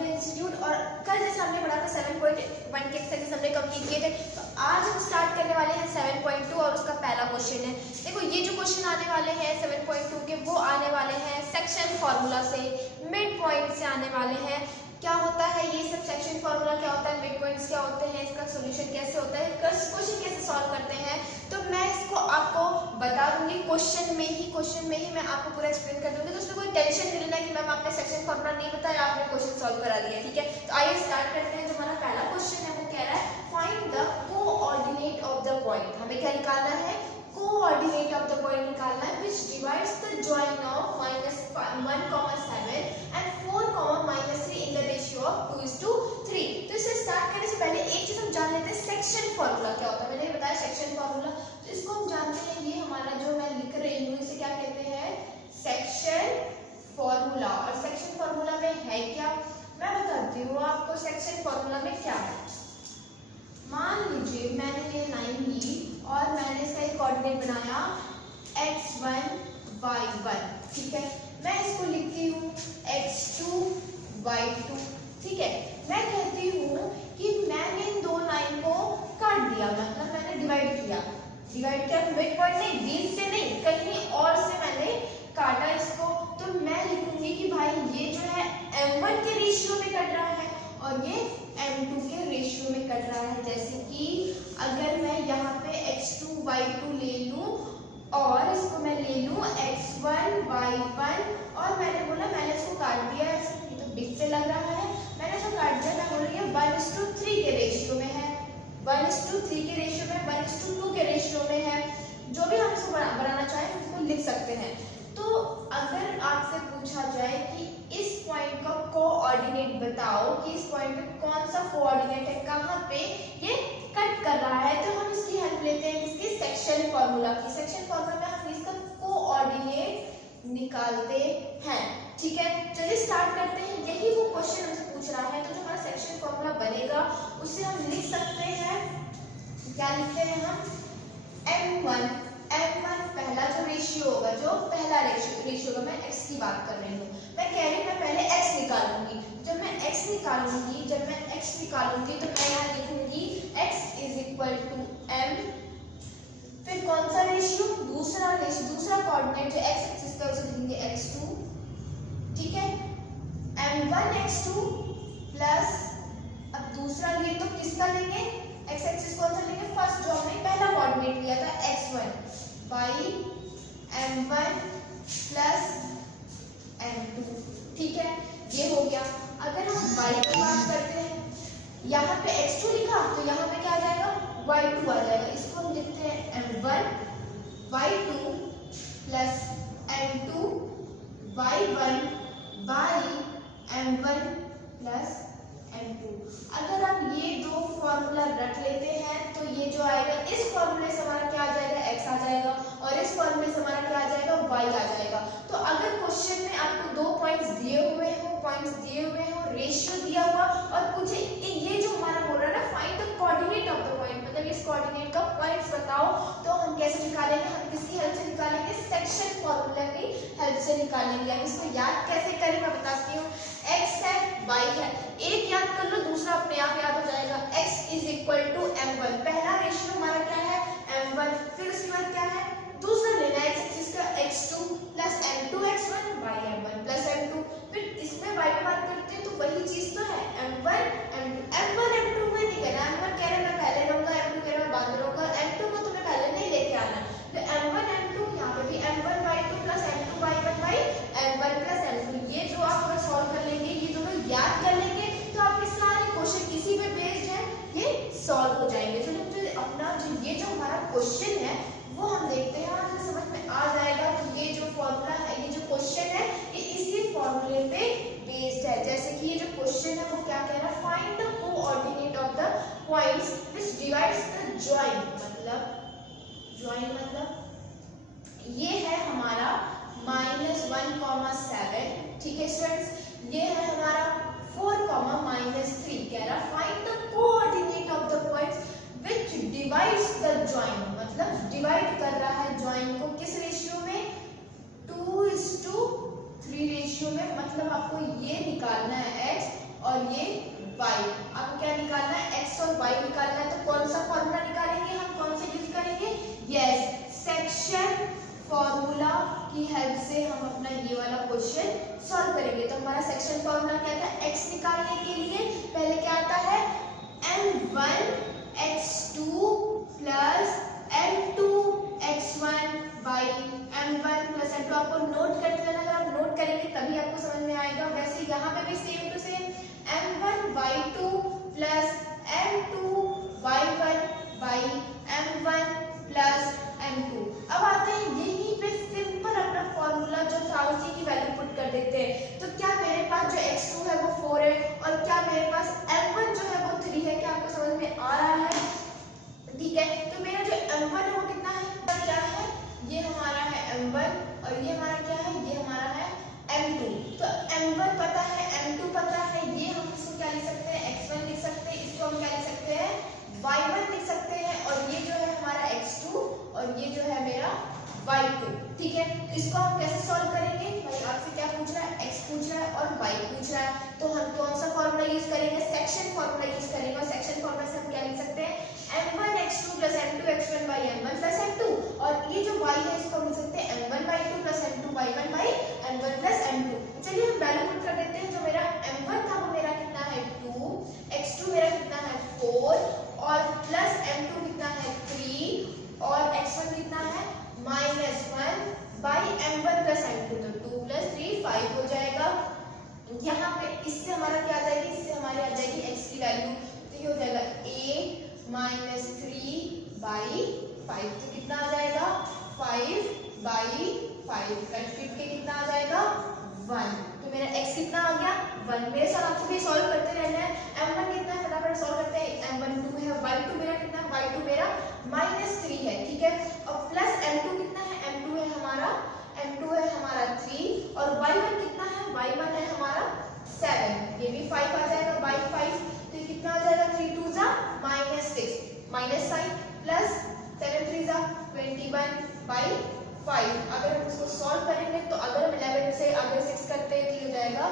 To institute. और कल जैसे हमने पढ़ा था 7.1 के एक्सरसाइज हमने कंप्लीट किए थे, तो आज हम स्टार्ट करने वाले हैं 7.2 और उसका पहला क्वेश्चन है। देखो ये जो क्वेश्चन आने वाले हैं 7.2 के, वो आने वाले हैं सेक्शन फार्मूला से, मिड पॉइंट से आने वाले हैं। क्या होता है ये सब सेक्शन फार्मूला, क्या होता है मिड पॉइंट्स क्या होते हैं, इसका सोल्यूशन कैसे होता है, क्वेश्चन कैसे सॉल्व करते हैं, तो मैं इसको आपको बता दूंगी क्वेश्चन में ही मैं आपको पूरा एक्सप्लेन कर दूंगी। तो उसमें कोई टेंशन नहीं लेना कि मैम आपने सेक्शन फार्मूला नहीं बताया, आपने क्वेश्चन सॉल्व करा दिया, ठीक है। तो आइए स्टार्ट करते हैं। जो हमारा पहला क्वेश्चन है वो कह रहा है find the coordinate of the point. हमें क्या निकालना है, कोऑर्डिनेट ऑफ द पॉइंट निकालना है which divides the join of -1,7 and 4,3 in the ratio of 2:3। तो इसे स्टार्ट करने से पहले एक चीज हम जान लेते हैं, सेक्शन फार्मूला क्या होता है। मैंने बताया सेक्शन फार्मूला, तो इसको हम जानते हैं। ये हमारा जो मैं लिख रही हूँ इसे क्या कहते हैं, सेक्शन फार्मूला। और सेक्शन फार्मूला में है क्या, मैं बताती हूँ आपको सेक्शन फार्मूला में क्या है। मान लीजिए मैंने ये लाइन ली और मैंने इसका एक कोऑर्डिनेट बनाया x1 y1, ठीक है। मैं इसको लिखती हूँ x2 y2, ठीक है। मैं कहती हूँ कि मैंने इन दो लाइन को काट दिया, मतलब मैंने डिवाइड किया मिड पॉइंट नहीं, बीच से नहीं, कहीं और से मैंने काटा इसको। तो मैं लिखूंगी कि भाई ये जो है m1 के रेशियो में कट रहा है और ये m2 के रेशियो में कट रहा है। जैसे कि अगर मैं यहाँ पे x2 y2 ले लूं और इसको मैं ले लूं x1 y1 और मैंने बोला मैंने इसको काट दिया, ये तो बीच से लग रहा है, मैंने इसको काट दिया, मैं बोल रही हूँ 1:3 के रेशियो में है, 1:3 के रेशियो में, 1:2 के रेशियो में है। जो भी हम इसको बनाना चाहें उसको लिख सकते हैं। तो अगर आपसे पूछा जाए कि इस पॉइंट का कोऑर्डिनेट बताओ कि इस पॉइंट पे कौन सा कोऑर्डिनेट है, कहाँ पे ये कट कर रहा है, तो हम इसकी हेल्प लेते हैं इसके सेक्शन फार्मूला की। सेक्शन फार्मूला में हम इसका कोऑर्डिनेट निकालते हैं, ठीक है। चलिए स्टार्ट करते हैं। यही वो क्वेश्चन हमसे पूछ रहा है, तो जो हमारा सेक्शन फार्मूला बनेगा उसे हम लिख सकते हैं, क्या लिखते हैं हम, m1 पहला जो रेशियो होगा, जो पहला रेशियो होगा, मैं x की बात कर रही हूँ, मैं कह रही हूँ मैं पहले x निकालूंगी। जब मैं x निकालूंगी तो मैं यहाँ लिखूंगी x = m, फिर कौन सा रेशियो, दूसरा कोऑर्डिनेट जो x एक्सिस का उसे लिखेंगे x2, ठीक है। m1 x2 प्लस, अब दूसरा लिए तो किसका लेंगे, x एक्सिस कौन सा लेंगे, फर्स्ट जो हमने पहला कोऑर्डिनेट लिया था x1 by m1 plus m2, ठीक है, ये हो गया। अगर हम y की बात करते हैं, यहाँ पे x2 लिखा तो यहाँ पे क्या आ जाएगा, y2 आ जाएगा। इसको हम लिखते हैं m1 y2 plus m2 y1 by m1 plus m2। अगर आप ये दो फॉर्मूला रख लेते हैं तो ये जो आएगा, इस फॉर्मूले से हमारा क्या आ जाएगा, x आ जाएगा, और इस फॉर्मूले से हमारा क्या आ जाएगा, y आ जाएगा। तो अगर क्वेश्चन में आपको दो पॉइंट्स दिए हुए हो, रेशियो दिया हुआ और कुछ ये जो हमारा बोल रहा है ना, find the coordinate of the point, मतलब इस कोऑर्डिनेट का पॉइंट्स बताओ, तो हम कैसे निकालेंगे, हम किसकी हेल्प से निकालेंगे, सेक्शन फॉर्मूला की हेल्प से निकालेंगे। अब इसको याद कैसे करें मैं बताती हूँ। x है, y है, एक याद कर लो, दूसरा अपने आप याद हो जाएगा। x = m1, पहला रेशियो हमारा क्या है, m1, फिर उसके बाद क्या है, दूसरा लेना है x एक्सिस का x2 plus m2 x1 by m1 plus m2। फिर इसमें y की बात करते हैं तो वही चीज तो है, m1 m2 में नहीं कहना, m1 कह रहे मैं पहले रहूंगा, m2 कह रहे मैं बाद में रहूंगा, m2 को तुम्हें पहले नहीं लेके आना। तो m1 m2, यहाँ पे भी m1 y2 plus m2 y1 by m1 plus m2। ये जो आप अगर सॉल्व कर लेंगे, ये दोनों याद कर लेंगे, तो आपके सारे क्वेश्चन इसी पे बेस्ड है, ये सॉल्व हो जाएंगे। चलिए मुझे अपना ये जो हमारा क्वेश्चन है वो हम देखते हैं और हमें समझ में आ जाएगा कि ये जो फॉर्मूला है, ये जो क्वेश्चन है, ये इसी फॉर्मूले पे बेस्ड है। जैसे कि ये जो क्वेश्चन है वो क्या कह रहा है, find the coordinate of the points which divides the join, मतलब ये है हमारा -1,7, ठीक है स्टूडेंट्स, ये है हमारा 4,-3, कह रहा find the coordinate of the points which divides the join, मतलब डिवाइड कर रहा है जॉइन को किस रेशियो में, 2:3 रेशियो में। मतलब आपको ये निकालना है x और ये y। आपको क्या निकालना है, x और y निकालना है। तो कौन सा फॉर्मूला निकालेंगे हम, कौन सा यूज करेंगे, यस, सेक्शन फॉर्मूला की हेल्प से हम अपना ये वाला क्वेश्चन सॉल्व करेंगे। तो हमारा सेक्शन फॉर्मूला क्या था, x निकालने के लिए पहले क्या आता है, m1 x2 plus m2 x1 by m1 plus m2। आपको नोट करते रहना, अगर आप नोट करेंगे तभी आपको समझ में आएगा। वैसे यहाँ पे भी same to same m1 y2 plus m2 y1 by m1 plus m2। अब आते हैं यहीं पे सिंपल अपना फॉर्मूला जो था उसी की वैल्यू पुट कर देते हैं। तो क्या मेरे पास जो x2 है वो 4 है और क्या मेरे पास m1 जो है वो 3 है, क्या आपको समझ में आ रहा है, ठीक है। तो मेरा जो m1 है वो कितना है, क्या है, ये हमारा है m1 और ये हमारा क्या है, ये हमारा है m2। तो m1 पता है, m2 पता है, ये हम इसको क्या लिख सकते हैं, x1 लिख सकते हैं, इसको हम क्या लिख सकते हैं, y1 लिख सकते हैं, और ये जो है हमारा x2 और ये जो है मेरा y2, ठीक है। इसको हम कैसे सॉल्व करेंगे, भाई आपसे क्या पूछ रहा है, x पूछ रहा है और y पूछ रहा है। तो हम कौन सा फॉर्मूला यूज करेंगे, सेक्शन फॉर्मूला यूज करेंगे। और सेक्शन फॉर्मूला से हम क्या लिख सकते हैं, m1 x2 plus m2 x1 by m1 plus m2, और ये जो y है इसको हम लिख सकते हैं m1 y2 plus m2 y1 by m1 plus m2। चलिए हम वैल्यू पुट कर देते हैं। जो मेरा m1 था वो मेरा कितना है 2, x2 मेरा कितना है 4 और प्लस m2 कितना है 3 और x1 कितना है -1 बाई m1 प्लस m2। तो 2 प्लस 3 5 हो जाएगा। यहाँ पे इससे हमारा क्या आ जाएगी, इससे हमारी आ जाएगी x की वैल्यू, तो ये हो जाएगा a माइनस 3 बाई 5। तो कितना आ जाएगा 5 बाई 5 कट के कितना आ जाएगा 1। तो मेरा x कितना आ गया 1। मेरे साथ आपको भी सॉल्व करते रहना है। m1 कितना है फटाफट सॉल्व करते हैं, m1 2 है, y2 मेरा कितना है, y2 मेरा -3 है, ठीक है। और प्लस m2 कितना है, m2 है हमारा 3 और y1 कितना है, y1 है हमारा 7। ये भी 5 आ जाएगा बाई 5। तो ये कितना आ जाएगा 3 2 जा -6 माइनस साइन प्लस 7 3 जा 21 बाई 5। अगर हम इसको सॉल्व करेंगे तो अगर हम 11 से अगर 6 करते हैं तो ये हो जाएगा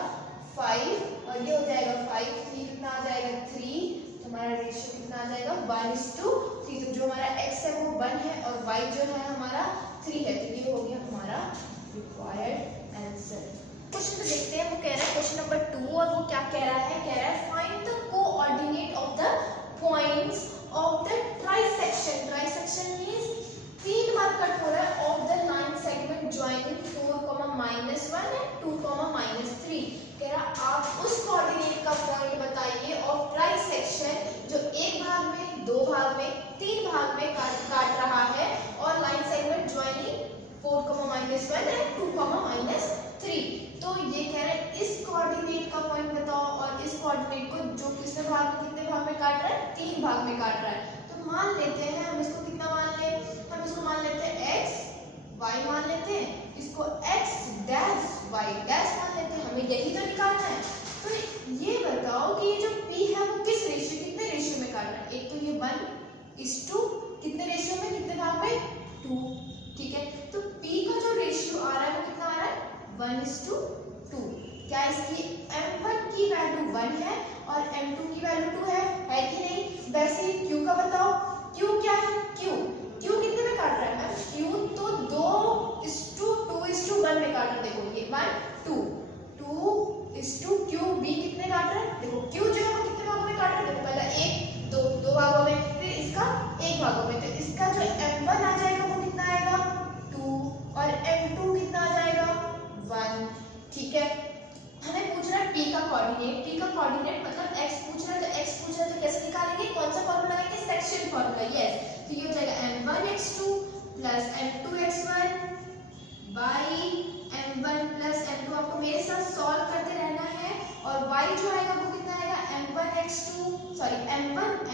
5 और ये हो जाएगा 5 3 कितना आ जाएगा 3। तो हमारा रेशियो कितना आ जाएगा 1:3। तो जो हमारा x है वो 1 है और y जो है हमारा 3 है। तो ये हो गया हमारा रिक्वायर्ड आंसर। क्वेश्चन तो देखते हैं, वो कह रहा है क्वेश्चन नंबर 2 और वो क्या कह रहा है, कह रहा है find the coordinate of the points of the trisection. Trisection means 3 bar cut हो रहा है of the line segment joining 4, -1 and 2, -3। कह रहा आप उस कोऑर्डिनेट का पॉइंट बताइए ऑफ ट्राइसेक्शन जो एक भाग में, दो भाग में, 3 भाग में काट रहा है और लाइन सेगमेंट जॉइनिंग 4, -1 एंड 2, -3। तो ये कह रहे हैं इस कोऑर्डिनेट का पॉइंट बताओ और इस कोऑर्डिनेट को जो कितने भाग में काट रहा है, 3 भाग में काट रहा है। तो मान लेते हैं हम इसको कितना मान ले, हम इसको मान लेते हैं x y मान लेते हैं, इसको x डैश y डैश मान लेते हैं, हमें यही तो निकालना है। तो ये बताओ कि ये जो p है वो किस रेशियो, कितने रेशियो में काट रहा है। एक तो ये 1:2 कितने रेशियो में, कितने भाग में 2, ठीक है। तो p का जो रेशियो आ रहा है वो कितना आ रहा है 1:2। क्या इसकी m1 की वैल्यू 1 है और m2 की वैल्यू 2 है कि नहीं। वैसे ही q का बताओ, q क्या है, q कितने में काट रहा है, q तो 2:2:1 में काट रहा है। देखो ये 1 2 2:q b कितने काट रहा है, देखो q जो है वो कितने भागों में काट रहा है, देखो पहला 1 2 भागों में, फिर इसका 1 भागों में। तो इसका जो m1 आ जाएगा वो कितना आएगा 2 और m2 कितना आ जाएगा 1, ठीक है। हमें पूछ रहा है p का कोऑर्डिनेट मतलब x पूछ रहा है, तो x पूछ रहा है तो कैसे निकालेंगे, कौन सा फॉर्मूला लगाएंगे, सेक्शन फॉर्मूला, यस। तो ये हो जाएगा m1 x2 plus m2 x1 by m1 plus m2। आपको मेरे साथ सॉल्व करते रहना है और y जो आएगा वो कितना आएगा m1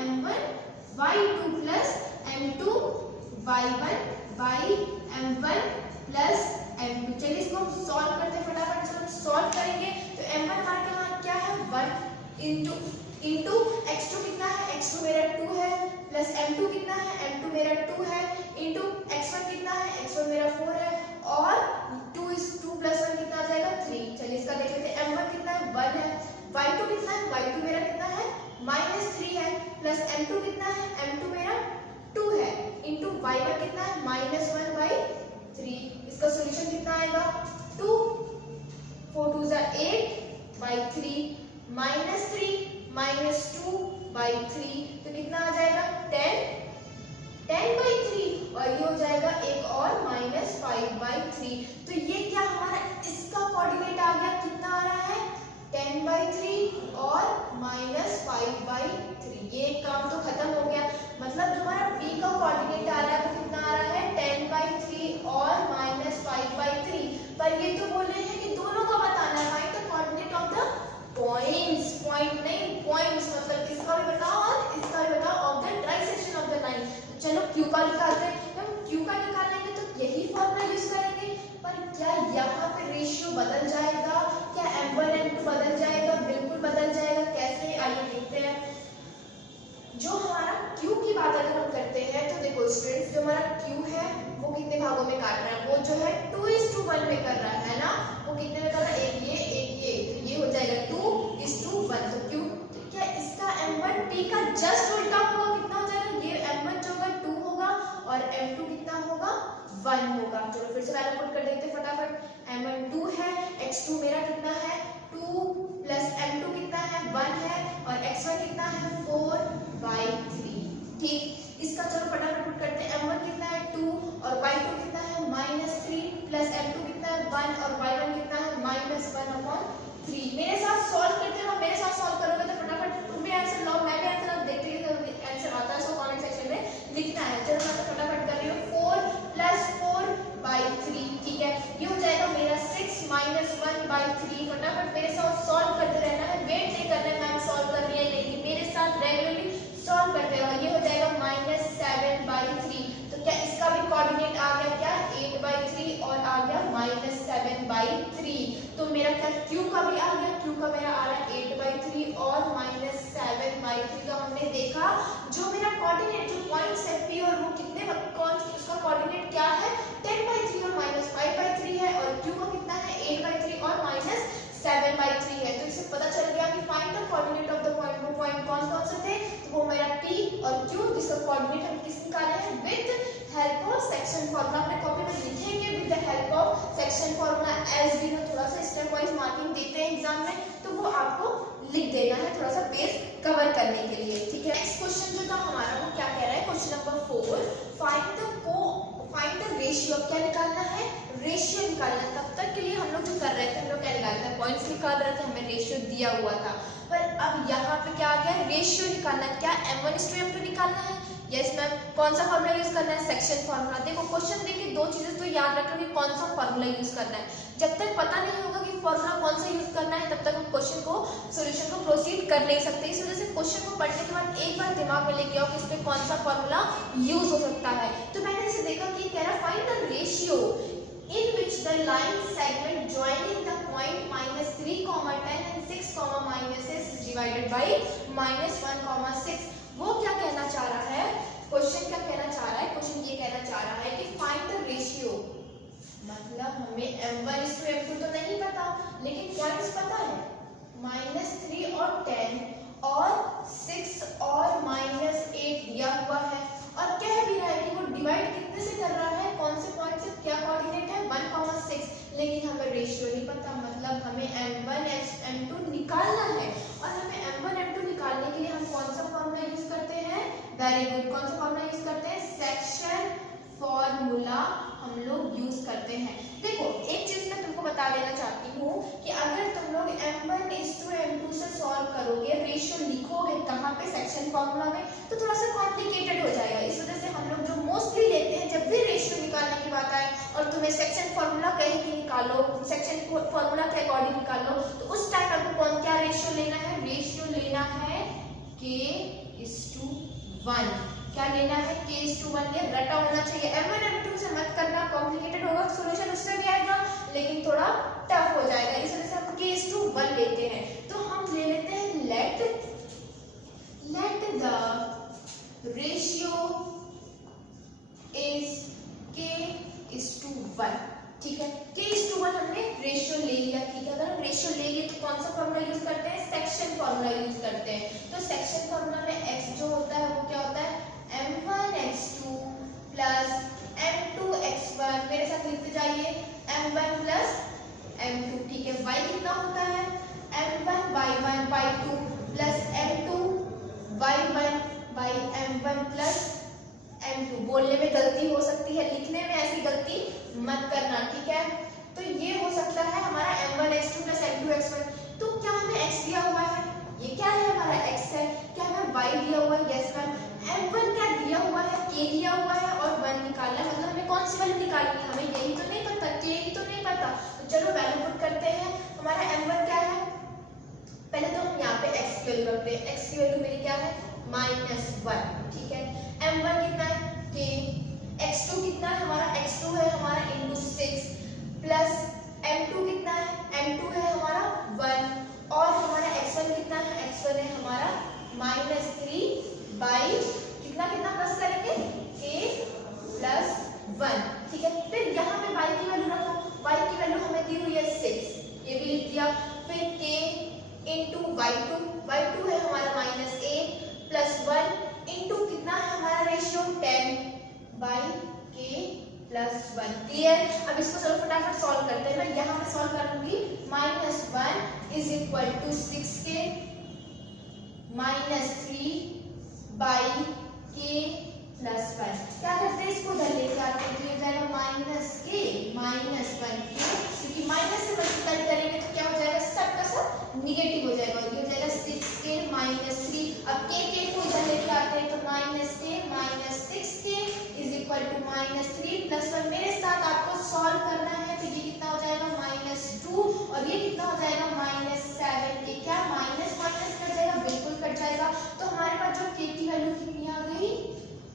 m1 y2 plus m2 y1 by m1 plus m2। चलिए इसको हम सॉल्व करते हैं फटाफट। इसको सॉल्व करेंगे तो m1 हमारे यहाँ क्या है 1 इंटू x2 कितना है, x2 मेरा 2 है प्लस m2 कितना है, m2 मेरा 2 है इंटू x1 कितना है, x1 मेरा 4 है और 2 प्लस 1 कितना आ जाएगा 3। चलिए इसका देख लेते हैं। m1 कितना है 1 है, y2 कितना है -3 है, प्लस m2 कितना है, m2 मेरा 2 है, इंटू y1 कितना है, -1/3। इसका सॉल्यूशन कितना आएगा, 2 4 2 8/3 -3 -2/3, तो कितना आ जाएगा 10/3, और ये हो जाएगा एक और -5/3। तो ये क्या हमारा इसका कोऑर्डिनेट आ गया, कितना आ रहा है 10/3 और -5/3। ये काम तो खत्म हो गया, मतलब जो हमारा p का कोऑर्डिनेट आ रहा है वो कितना आ रहा है 10/3 और -5/3। पर ये तो बोल रहे हैं कि दोनों का बताना है, find the coordinate of the points, point नहीं पॉइंट्स, मतलब इसका भी बताओ और इसका भी बताओ, of the trisection of the line. चलो क्यू का निकालते हैं, हम क्यू का निकालेंगे तो यही फॉर्मूला यूज करेंगे, पर क्या यहाँ पे रेशियो बदल जाएगा, क्या m1 m2 बदल जाएगा, बिल्कुल बदल जाएगा। कैसे, आइए देखते हैं। जो हमारा क्यू की बात अगर हम करते हैं तो देखो स्टूडेंट्स, जो हमारा क्यू है वो कितने भागों में काट रहा है, वो जो है 2:1 में कर रहा है ना, वो कितने में कर रहा है, एक ये, तो ये हो जाएगा 2:1। तो क्यू, क्या इसका m1 p का जस्ट उल्टा होगा, कितना हो जाएगा, ये m1 जो होगा 2 होगा और m2 कितना होगा 1 होगा। चलो फिर से वैल्यू पुट कर देते हैं फटाफट। m1 2 है, x2 मेरा कितना है 2 प्लस m2 कितना है 1 है, और x1 कितना है 4/3। ठीक, इसका चलो फटाफट पुट करते हैं। m1 कितना है 2 और y2 कितना है -3 प्लस m2 कितना है 1 और y1 कितना है -1/3। मेरे साथ सॉल्व करते रहो, मेरे साथ सॉल्व करोगे तो फटाफट तुम भी आंसर लो, मैं भी आंसर लो, देखते हैं आंसर आता है सो कमेंट सेक्शन में लिखना है। चलो मैं फटाफट कर रही हूँ, 4 + 4/3। ठीक है, ये हो जाएगा मेरा 6 - 1/3। फटाफट मेरे साथ सॉल्व करते रहना है, वेट नहीं करना है मैम सॉल्व कर रही है नहीं, मेरे साथ रेगुलरली सॉल्व करते रहो। ये हो जाएगा -7/3। तो क्या इसका भी कोऑर्डिनेट आ गया, क्या 8/3 और आ गया -7/3। तो मेरा क्या क्यू का भी आ गया, क्यू का मेरा आ रहा है 8/3 और -7/3। तो हमने देखा जो मेरा कोऑर्डिनेट, जो पॉइंट्स है पी और वो कितने, कौन उसका कोऑर्डिनेट क्या है 10/3 और -5/3 है, और क्यू का कितना है 8/3 और -7/3 है। तो इससे पता चल गया कि find the coordinate of the point. वो पॉइंट कौन कौन से थे, तो वो मेरा p और q, जिसका कोऑर्डिनेट हम किस निकाले हैं with help of section formula. अपने कॉपी में लिखेंगे with the help of section formula. एज भी में थोड़ा सा स्टेप वाइज मार्किंग देते हैं एग्जाम में, तो वो आपको लिख देना है थोड़ा सा बेस कवर करने के लिए। ठीक है, नेक्स्ट क्वेश्चन जो था हमारा वो क्या कह रहा है, question number 4, find the ratio. क्या निकालना है, रेशियो निकालना है। तब तक के लिए हम लोग जो कर रहे थे, हम लोग क्या निकाल रहे थे, पॉइंट्स निकाल रहे थे, हमें रेशियो दिया हुआ था। पर अब यहाँ पे क्या आ गया, रेशियो निकालना है। क्या m1:m2 निकालना है, यस मैम। कौन सा फॉर्मूला यूज करना है, सेक्शन फॉर्मूला। देखो क्वेश्चन देखिए, दो चीजें तो याद रखना कि कौन सा फॉर्मूला यूज करना है। जब तक पता नहीं होगा कि फॉर्मूला कौन सा यूज करना है, तब तक हम क्वेश्चन को, सॉल्यूशन को प्रोसीड कर नहीं सकते। इस वजह से क्वेश्चन को पढ़ने के बाद एक बार दिमाग में लेके आओ कि इस पे कौन सा फॉर्मूला यूज हो सकता है। तो मैंने इसे देखा कि कह रहा find the ratio in which the line segment joining the point -3, 10 and 6, -6 divided by -1, 6। वो क्या कहना चाह रहा है, क्वेश्चन क्या कहना चाह रहा है, क्वेश्चन ये कहना चाह रहा है कि फाइंड द रेशियो। मतलब हमें m1:m2 तो नहीं पता, लेकिन पॉइंट्स पता है, -3 और 10 और 6 और -8 दिया हुआ है, और कह भी रहा है कि वो डिवाइड कितने से कर रहा है, कौन से पॉइंट से, क्या कोऑर्डिनेट है 1, 6। लेकिन हमें रेशियो नहीं पता, मतलब हमें m1 m2 निकालना है, और हमें m1 m2 निकालने के लिए हम कौन सा फॉर्मूला यूज करते हैं, वेरी गुड, कौन सा फॉर्मूला यूज करते हैं, सेक्शन फॉर्मूला हम लोग यूज करते हैं। देखो एक चीज मैं तुमको बता देना चाहती हूँ कि अगर तुम लोग m1:m2 से सॉल्व करोगे, रेशियो लिखोगे कहाँ पे, सेक्शन फॉर्मूला में, तो थोड़ा सा कॉम्प्लिकेटेड हो जाएगा। इस वजह से हम लोग जो मोस्टली लेते हैं, जब भी रेशियो निकालने की बात आए और तुम्हें सेक्शन फॉर्मूला कहे कि निकालो, सेक्शन फॉर्मूला के अकॉर्डिंग निकालो, तो उस टाइम आपको कौन क्या रेशियो लेना है, रेशियो लेना है k:1। क्या लेना है, k:1। ये रटा होना चाहिए, m1 m2 से मत करना, कॉम्प्लिकेटेड होगा, सॉल्यूशन उससे भी आएगा लेकिन थोड़ा टफ हो जाएगा। इस वजह से हम k:1 लेते हैं। तो हम ले लेते हैं let the ratio is k:1। ठीक है। k:1 हमने रेशियो ले लिया, ठीक है। अगर हम रेशियो ले लिए तो कौन सा फॉर्मूला यूज करते हैं, सेक्शन फॉर्मूला यूज करते हैं। तो सेक्शन फॉर्मूला में x जो होता है वो क्या होता है, m1x2 प्लस m2x1, मेरे साथ लिखते जाइए, m1 प्लस m2, ठीक है। y कितना होता है, m1y1 y2 plus m2y1 by m1 plus m2। बोलने में गलती हो सकती है, लिखने में ऐसी गलती मत करना, ठीक है। तो ये हो सकता है हमारा m1x2 प्लस m2x1। तो क्या हमें x दिया हुआ है, ये क्या है, हमारा x है। क्या हमें y दिया हुआ है, यस मैम। m1 क्या दिया हुआ है, k दिया हुआ है और 1 निकालना है, मतलब हमें कौन सी वैल्यू निकालनी है, हमें यही तो नहीं पता, k ही तो नहीं पता। तो चलो वैल्यू पुट करते हैं। हमारा m1 क्या है, पहले तो हम यहाँ पे x की वैल्यू रखते हैं। x की वैल्यू मेरी क्या है, -1, ठीक है। m1 कितना है, k। x2 कितना है हमारा, x2 है हमारा इंटू 6 प्लस m2 कितना है, m2 है हमारा 1 और हमारा x1 कितना है, x1 है हमारा -3 बाई कितना कितना प्लस करेंगे, k प्लस 1, ठीक है। फिर यहाँ पे y की वैल्यू रखो, y की वैल्यू हमें दी हुई है 6, ये भी लिख दिया। फिर k इंटू y2 है हमारा -8 प्लस 1 इंटू कितना है हमारा ratio 10 by k plus 1। Clear. अब इसको चलो फटाफट सॉल्व करते हैं। मैं यहाँ पे सॉल्व करूंगी, -1 is equal to 6k -3 by k plus 1। क्या करते हैं, इसको उधर लेके आते हैं, तो ये हो जाएगा -k -1k, क्योंकि माइनस से मल्टीप्लाई करेंगे तो क्या हो जाएगा, सब का सब निगेटिव हो जाएगा, ये हो जाएगा 6k -3। अब k को इधर लेके आते हैं तो -k -6k is equal to -3 plus 1। मेरे साथ आपको सॉल्व करना है, तो ये कितना हो जाएगा, -2 और ये कितना हो जाएगा, -7k। क्या माइनस माइनस कट जाएगा, बिल्कुल कट जाएगा। तो हमारे पास जो k की वैल्यू कितनी आ गई,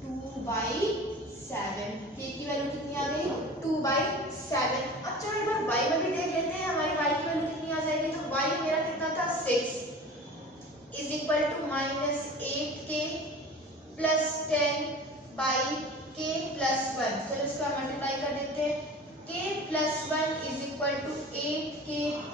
2/7। k की वैल्यू कितनी आ गई, 2/7। अब चलो एक बार y में भी देख लेते हैं, हमारी y की वैल्यू कितनी आ जाएगी। तो y मेरा कितना था, 6 is equal to -8k plus 10 by k plus 1। चलो इसको मल्टीप्लाई कर देते हैं, k plus 1 is equal to 8k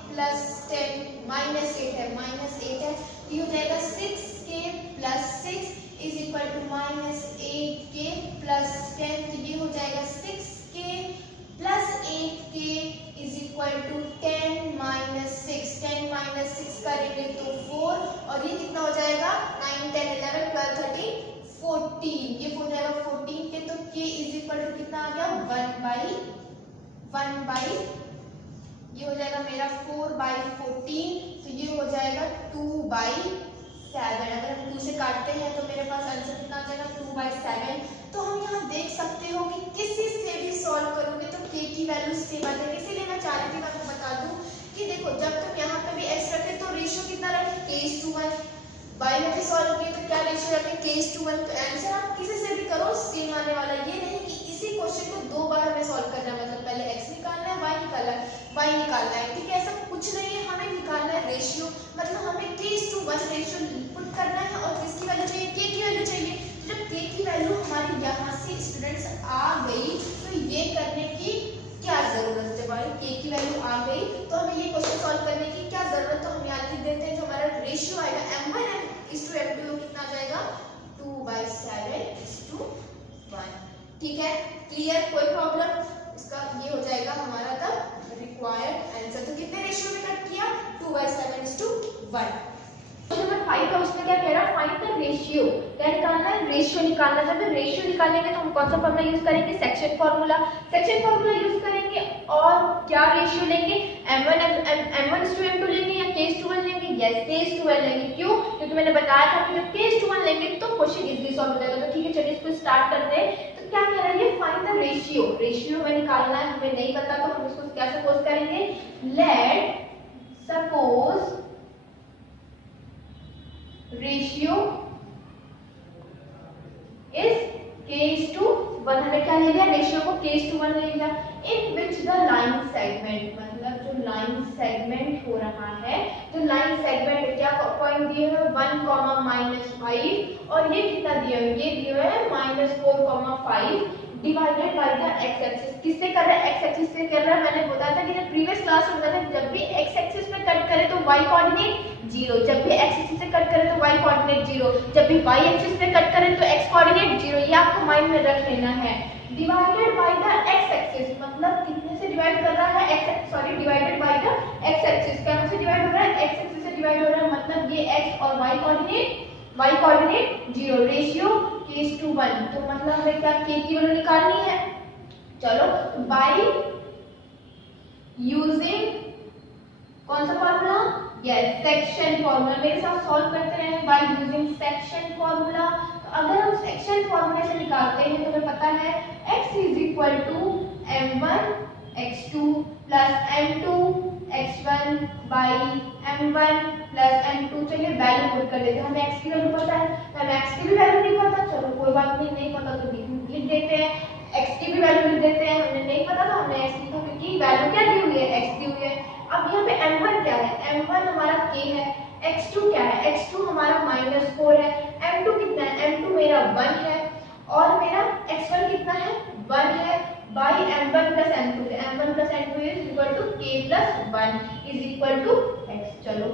plus 10 -8 है, ये हो जाएगा 6k plus 6 is equal to -8k plus 10। तो ये हो जाएगा 6k plus 8k is equal to 10 -6। 10 -6 करेंगे तो 4 और ये कितना हो जाएगा, 9 10 11 12 13 14, ये हो जाएगा 14 के। तो k इज इक्वल टू कितना आ गया, 1/, ये हो जाएगा मेरा 4/14, तो ये हो जाएगा 2/7। अगर हम 2 से काटते हैं तो मेरे पास आंसर कितना आ जाएगा, 2/7। तो हम यहाँ देख सकते हो कि किसी से भी सॉल्व करोगे तो k की वैल्यू सेम आ जाएगी। इसीलिए मैं चाह रही थी मैं आपको बता दूं कि देखो, जब तुम यहाँ पे भी x रखे तो रेशियो कितना रखे, k:1। y में भी सॉल्व किए तो क्या रेशियो रखे, k:1। तो आंसर आप किसी से भी करो सेम आने वाला। ये नहीं कि इसी क्वेश्चन को 2 बार हमें सॉल्व करना है, मतलब पहले x निकालना है, y निकालना है, ठीक है। ऐसा कुछ नहीं है, हमें निकालना है रेशियो, मतलब हमें k:1 रेशियो पुट करना है और किसकी वैल्यू चाहिए, k की वैल्यू चाहिए। तो जब k की वैल्यू हमारी यहाँ से स्टूडेंट्स आ गई तो ये करने की क्या जरूरत है, भाई k की वैल्यू आ गई तो हमें ये क्वेश्चन सॉल्व करने की क्या जरूरत। तो हम यहाँ लिख देते हैं, जो हमारा रेशियो आएगा m1:m2 कितना आ जाएगा, 2/7:1, ठीक है। क्लियर, कोई प्रॉब्लम, इसका ये हो जाएगा हमारा तब रिक्वायर्ड आंसर। तो कितने रेशियो में कट किया, 2/7:1। नंबर 5 है, उसमें क्या कह रहा है, फाइंड द रेशियो। क्या निकालना है, रेशियो निकालना। जब हम रेशियो निकालेंगे तो हम कौन सा फॉर्मूला यूज करेंगे, सेक्शन फॉर्मूला यूज करेंगे। और क्या रेशियो लेंगे, m1:m2 लेंगे या k:1 लेंगे, यस k:1 लेंगे। क्यों, क्योंकि मैंने बताया था कि जब k:1 लेंगे तो क्वेश्चन इजीली सॉल्व हो जाएगा। तो ठीक है, चलिए इसको स्टार्ट करते हैं। तो क्या कह रहा है, ये फाइंड द रेशियो हमें निकालना है, हमें नहीं पता तो हम इसको क्या सपोज करेंगे, let suppose ratio is k:1। हमने क्या ले लिया, रेशियो को k:1 ले लिया। इन विच द लाइन सेगमेंट, मतलब जो लाइन सेगमेंट हो रहा है, तो लाइन सेगमेंट क्या पॉइंट दिए हुए, 1, -5 और ये कितना दिया है, ये दिया है -4, 5 divided by the x axis. किससे कर रहे हैं, x एक्सिस पे कर रहा है। मैंने बताया था कि जब प्रीवियस क्लास में बताया जब भी एक्स एक्सिस पे कट करे तो y कोऑर्डिनेट 0, जब भी एक्स एक्सिस से कट करे तो y कोऑर्डिनेट 0, जब भी y एक्सिस पे कट करे तो x कोऑर्डिनेट 0। ये आपको माइंड में रख लेना है। Divided by the x axis मतलब कितने से डिवाइड कर रहा है divided by the x axis, क्या से डिवाइड हो रहा है, x एक्सिस से डिवाइड हो रहा है, मतलब ये x और y कोऑर्डिनेट 0, रेशियो k:1। तो मतलब हमें क्या k की वैल्यू निकालनी है। चलो बाय यूजिंग कौन सा फॉर्मूला, यस सेक्शन फॉर्मूला। मेरे साथ सॉल्व करते हैं बाय यूजिंग सेक्शन फॉर्मूला। तो अगर हम सेक्शन फॉर्मूले से निकालते हैं तो हमें पता है x m1 x2 m2 x1 m1 m2। चलिए वैल्यू पुट कर देते हैं। हमें x की वैल्यू पता है, हमें x की भी वैल्यू नहीं पता, चलो कोई बात नहीं, नहीं पता तो लिख देते हैं, x की भी वैल्यू लिख देते हैं। हमने नहीं पता तो हमने x लिखा क्योंकि वैल्यू क्या दी हुई है, x दी हुई है। अब यहाँ पे m1 क्या है, m1 हमारा k है, x2 क्या है, x2 हमारा -4 है, m2 कितना है, m2 मेरा 1 है और मेरा x1 कितना है 1 है, by m1 plus m2, m1 plus m2 is equal to k plus 1 is equal to x। चलो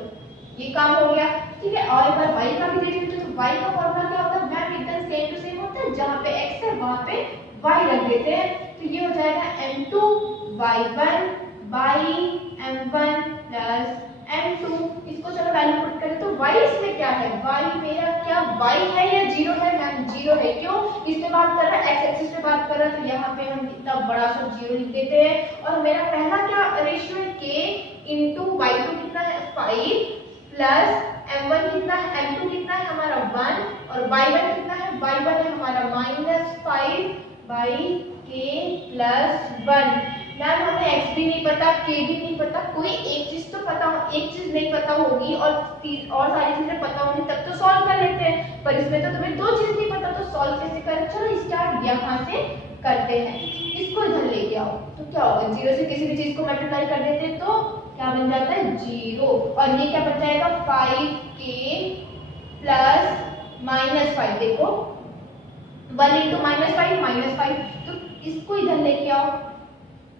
ये काम हो गया, ठीक है। और एक बार y का भी देख लेते हैं। तो y का फॉर्मूला क्या होता है, मैम एकदम सेम टू सेम होता है, जहाँ पे x है वहाँ पे y रख देते हैं। तो ये हो जाएगा m2 y1 by m1 plus m2। इसको चलो वैल्यू पुट करें तो y इसमें क्या है, y मेरा क्या y है या 0 है, मैम 0 है। क्यों, इस पे बात कर रहा है, x एक्सिस पे बात कर रहा है, तो यहाँ पे हम इतना बड़ा सा 0 लिख देते हैं। और मेरा पहला क्या रेशियो है, k इंटू y2 कितना है 5 प्लस m1 कितना है, m2 कितना है हमारा 1 और y1 कितना है, y1 है हमारा -5 by k plus 1। मैम हमें x भी नहीं पता, k भी नहीं पता, कोई एक चीज तो पता हो, एक चीज नहीं पता होगी और सारी चीजें पता होंगी तब तो सॉल्व कर लेते हैं। पर इसमें तो तुम्हें दो चीज नहीं पता, तो सॉल्व कैसे करें। चलो स्टार्ट यहाँ से करते हैं, इसको इधर लेके आओ तो क्या होगा, 0 से किसी भी चीज को मल्टीप्लाई कर देते हैं तो क्या बन जाता है 0, और ये क्या बन जाएगा 5k प्लस -5। देखो 1 इंटू -5 तो इसको इधर लेके आओ,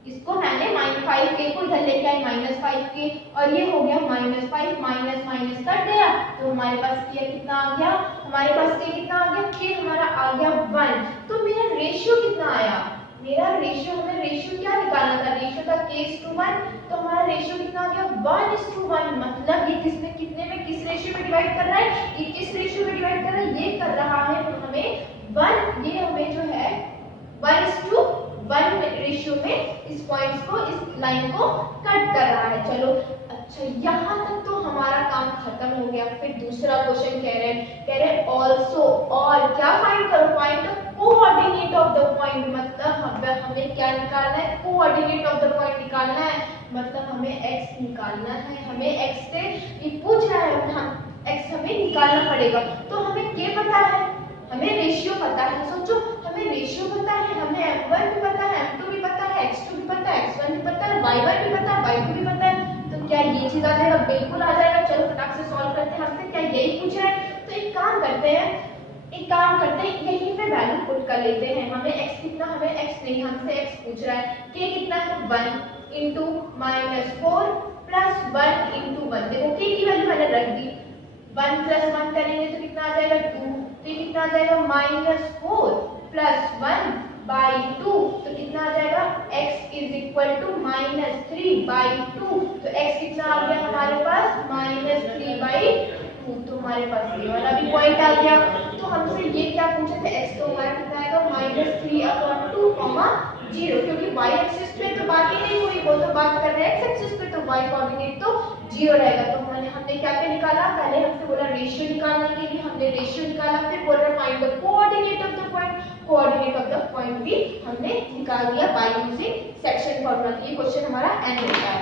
इसको मैंने -5k को इधर लेके आई -5k और ये हो गया -5 माइनस कट गया तो हमारे पास k कितना आ गया, हमारे पास k कितना आ गया, k हमारा आ गया 1। तो मेरा रेशियो कितना आया, मेरा रेशियो, हमें रेशियो क्या निकालना था, रेशियो था k:1, तो हमारा रेशियो कितना आ गया 1:1। मतलब ये किसमें कितने में किस रेशियो में डिवाइड कर रहा है, ये किस रेशियो में डिवाइड कर रहा है, ये कर रहा है तो हमें 1, ये हमें जो है 1:1 रेशियो में इस पॉइंट्स को, इस लाइन को कट कर रहा है। चलो अच्छा यहाँ तक तो हमारा काम खत्म हो गया। फिर दूसरा क्वेश्चन कह रहे हैं ऑल्सो, और क्या फाइंड करो, find the coordinate of the point. मतलब हमें क्या निकालना है, कोऑर्डिनेट ऑफ द पॉइंट निकालना है, मतलब हमें x निकालना है। हमें x से ये पूछ रहा है, हम x हमें निकालना पड़ेगा। तो हमें क्या पता है, हमें रेशियो पता है, सोचो हमें रेशियो पता है, हमें m1 भी पता है, m2 भी पता है, x2 भी पता है, x1 भी पता है, y1 भी पता है, y2 भी पता है। तो क्या ये चीज आ जाएगा, बिल्कुल आ जाएगा। चलो फटाक से सॉल्व करते हैं, हमसे क्या यही पूछ रहा है। तो एक काम करते हैं, यहीं पे वैल्यू पुट कर लेते हैं। हमें x कितना, हमें x नहीं, हमसे x पूछ रहा है, k कितना है 1 इंटू -4 प्लस 1 इंटू 1। देखो k की वैल्यू मैंने रख दी, 1 प्लस 1 करेंगे तो कितना आ जाएगा 2, तो ये कितना आ जाएगा -4 प्लस 1 बाई 2, तो कितना आ जाएगा x is equal to -3 by 2। तो x कितना आ गया हमारे पास -3/2। तो हमारे पास ये वाला भी पॉइंट आ गया। तो हमसे ये क्या पूछे थे, x तो हमारा कितना आएगा -3/2, 0, क्योंकि y एक्सिस पे तो बात ही नहीं हुई, वो तो बात कर रहे हैं x एक्सिस पे, तो y कोऑर्डिनेट तो 0 रहेगा। तो हमने क्या क्या निकाला, पहले हमसे बोला रेशियो निकालने के लिए, हमने रेशियो निकाला, फिर बोल रहे find the coordinate of the point, coordinate of the point भी हमने निकाल दिया बाय यूजिंग सेक्शन फॉर्मूला। ये क्वेश्चन हमारा एंड होता है।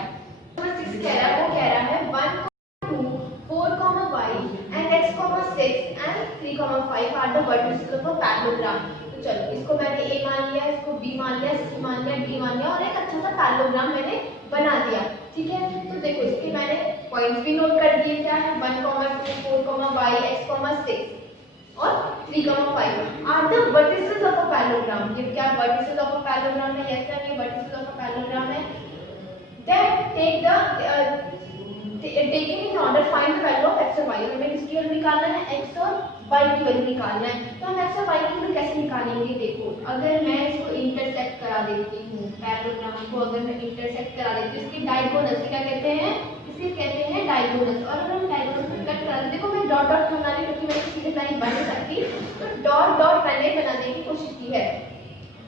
नंबर 6 कह रहा है, वो कह रहा है 1, 2, 4, y and x, 6 and 3, 5 are the vertices of a parallelogram। तो चलो इसको मैंने a मान लिया, इसको b मान लिया, c मान लिया, d मान लिया और एक अच्छा सा पैरेललोग्राम मैंने बना दिया। ठीक है, तो देखो इसके मैंने पॉइंट्स भी नोट कर दिए, क्या है 1, 2, 4, y, x, 6 और 3, 5 are the vertices of a parallelogram. ये क्या वर्टिसेस ऑफ अ पैरेललोग्राम है, यस सर, ये vertices of a parallelogram y, हमें किसकी वैल्यू निकालना है, एक्स और वाई की वैल्यू निकालना है। तो हम एक्स और वाई की वैल्यू कैसे निकालेंगे, देखो अगर मैं इसको इंटरसेक्ट करा देती हूँ, पैरेललोग्राम को अगर मैं इंटरसेक्ट करा देती हूँ, इसकी डायगोनल क्या कहते हैं, इसे कहते हैं डायगोनल। और अगर हम डायगोनल कट करा दें, देखो मैं डॉट डॉट बना रही हूँ क्योंकि मैं सीधे लाइन बन नहीं सकती, तो डॉट डॉट मैंने बनाने की कोशिश की है।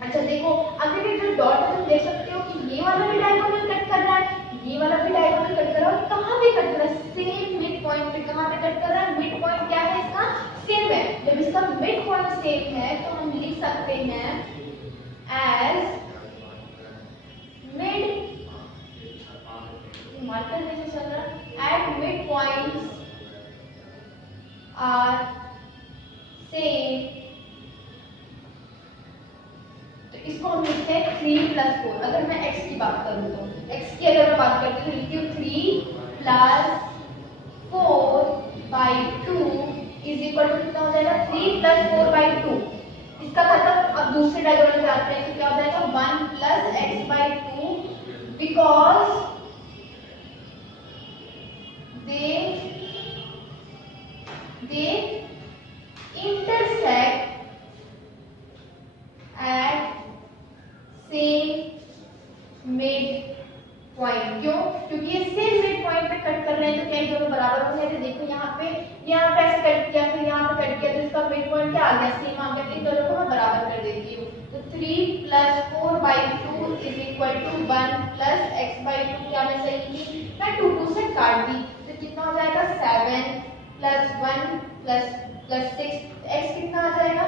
अच्छा देखो अगर ये जो डॉट है तुम देख सकते हो कि ये वाला भी डायगोनल कट कर रहा है, ये वाला भी डायगोनल कट कर रहा है, कहां पे कट कर रहा है, सेम मिड पॉइंट पे। कहां पे कट कर रहा है, मिड पॉइंट क्या है इसका, सेम है। जब इसका मिड पॉइंट सेम है तो हम लिख सकते हैं एज मिड, मार्कर में जो चल रहा है, at mid points are same, तो इसको हम लिखते हैं 3 + 4। अगर मैं x की बात करूं तो x की अगर मैं बात करती हूँ, लिखती हूँ 3 + 4/2 इज इक्वल टू कितना हो जाएगा, 3 + 4/2। इसका मतलब अब दूसरे डायगोनल पे आते हैं तो क्या हो जाएगा, 1 + x/2 because they intersect at same mid point. क्यों, क्योंकि ये सेम मिड पॉइंट पे कट कर रहे हैं तो क्या ये दोनों बराबर होंगे। तो देखो यहाँ पे ऐसे कट किया, फिर यहाँ पे कट किया, तो इसका मिड पॉइंट क्या आ गया, सेम आ गया। तो इन दोनों को मैं बराबर कर देती हूँ। तो 3 + 4/2 इज इक्वल टू 1 + x/2। क्या मैं सही की, मैं 2 2 से काट दी तो कितना हो जाएगा, 7 + 1 + 6, x कितना आ जाएगा,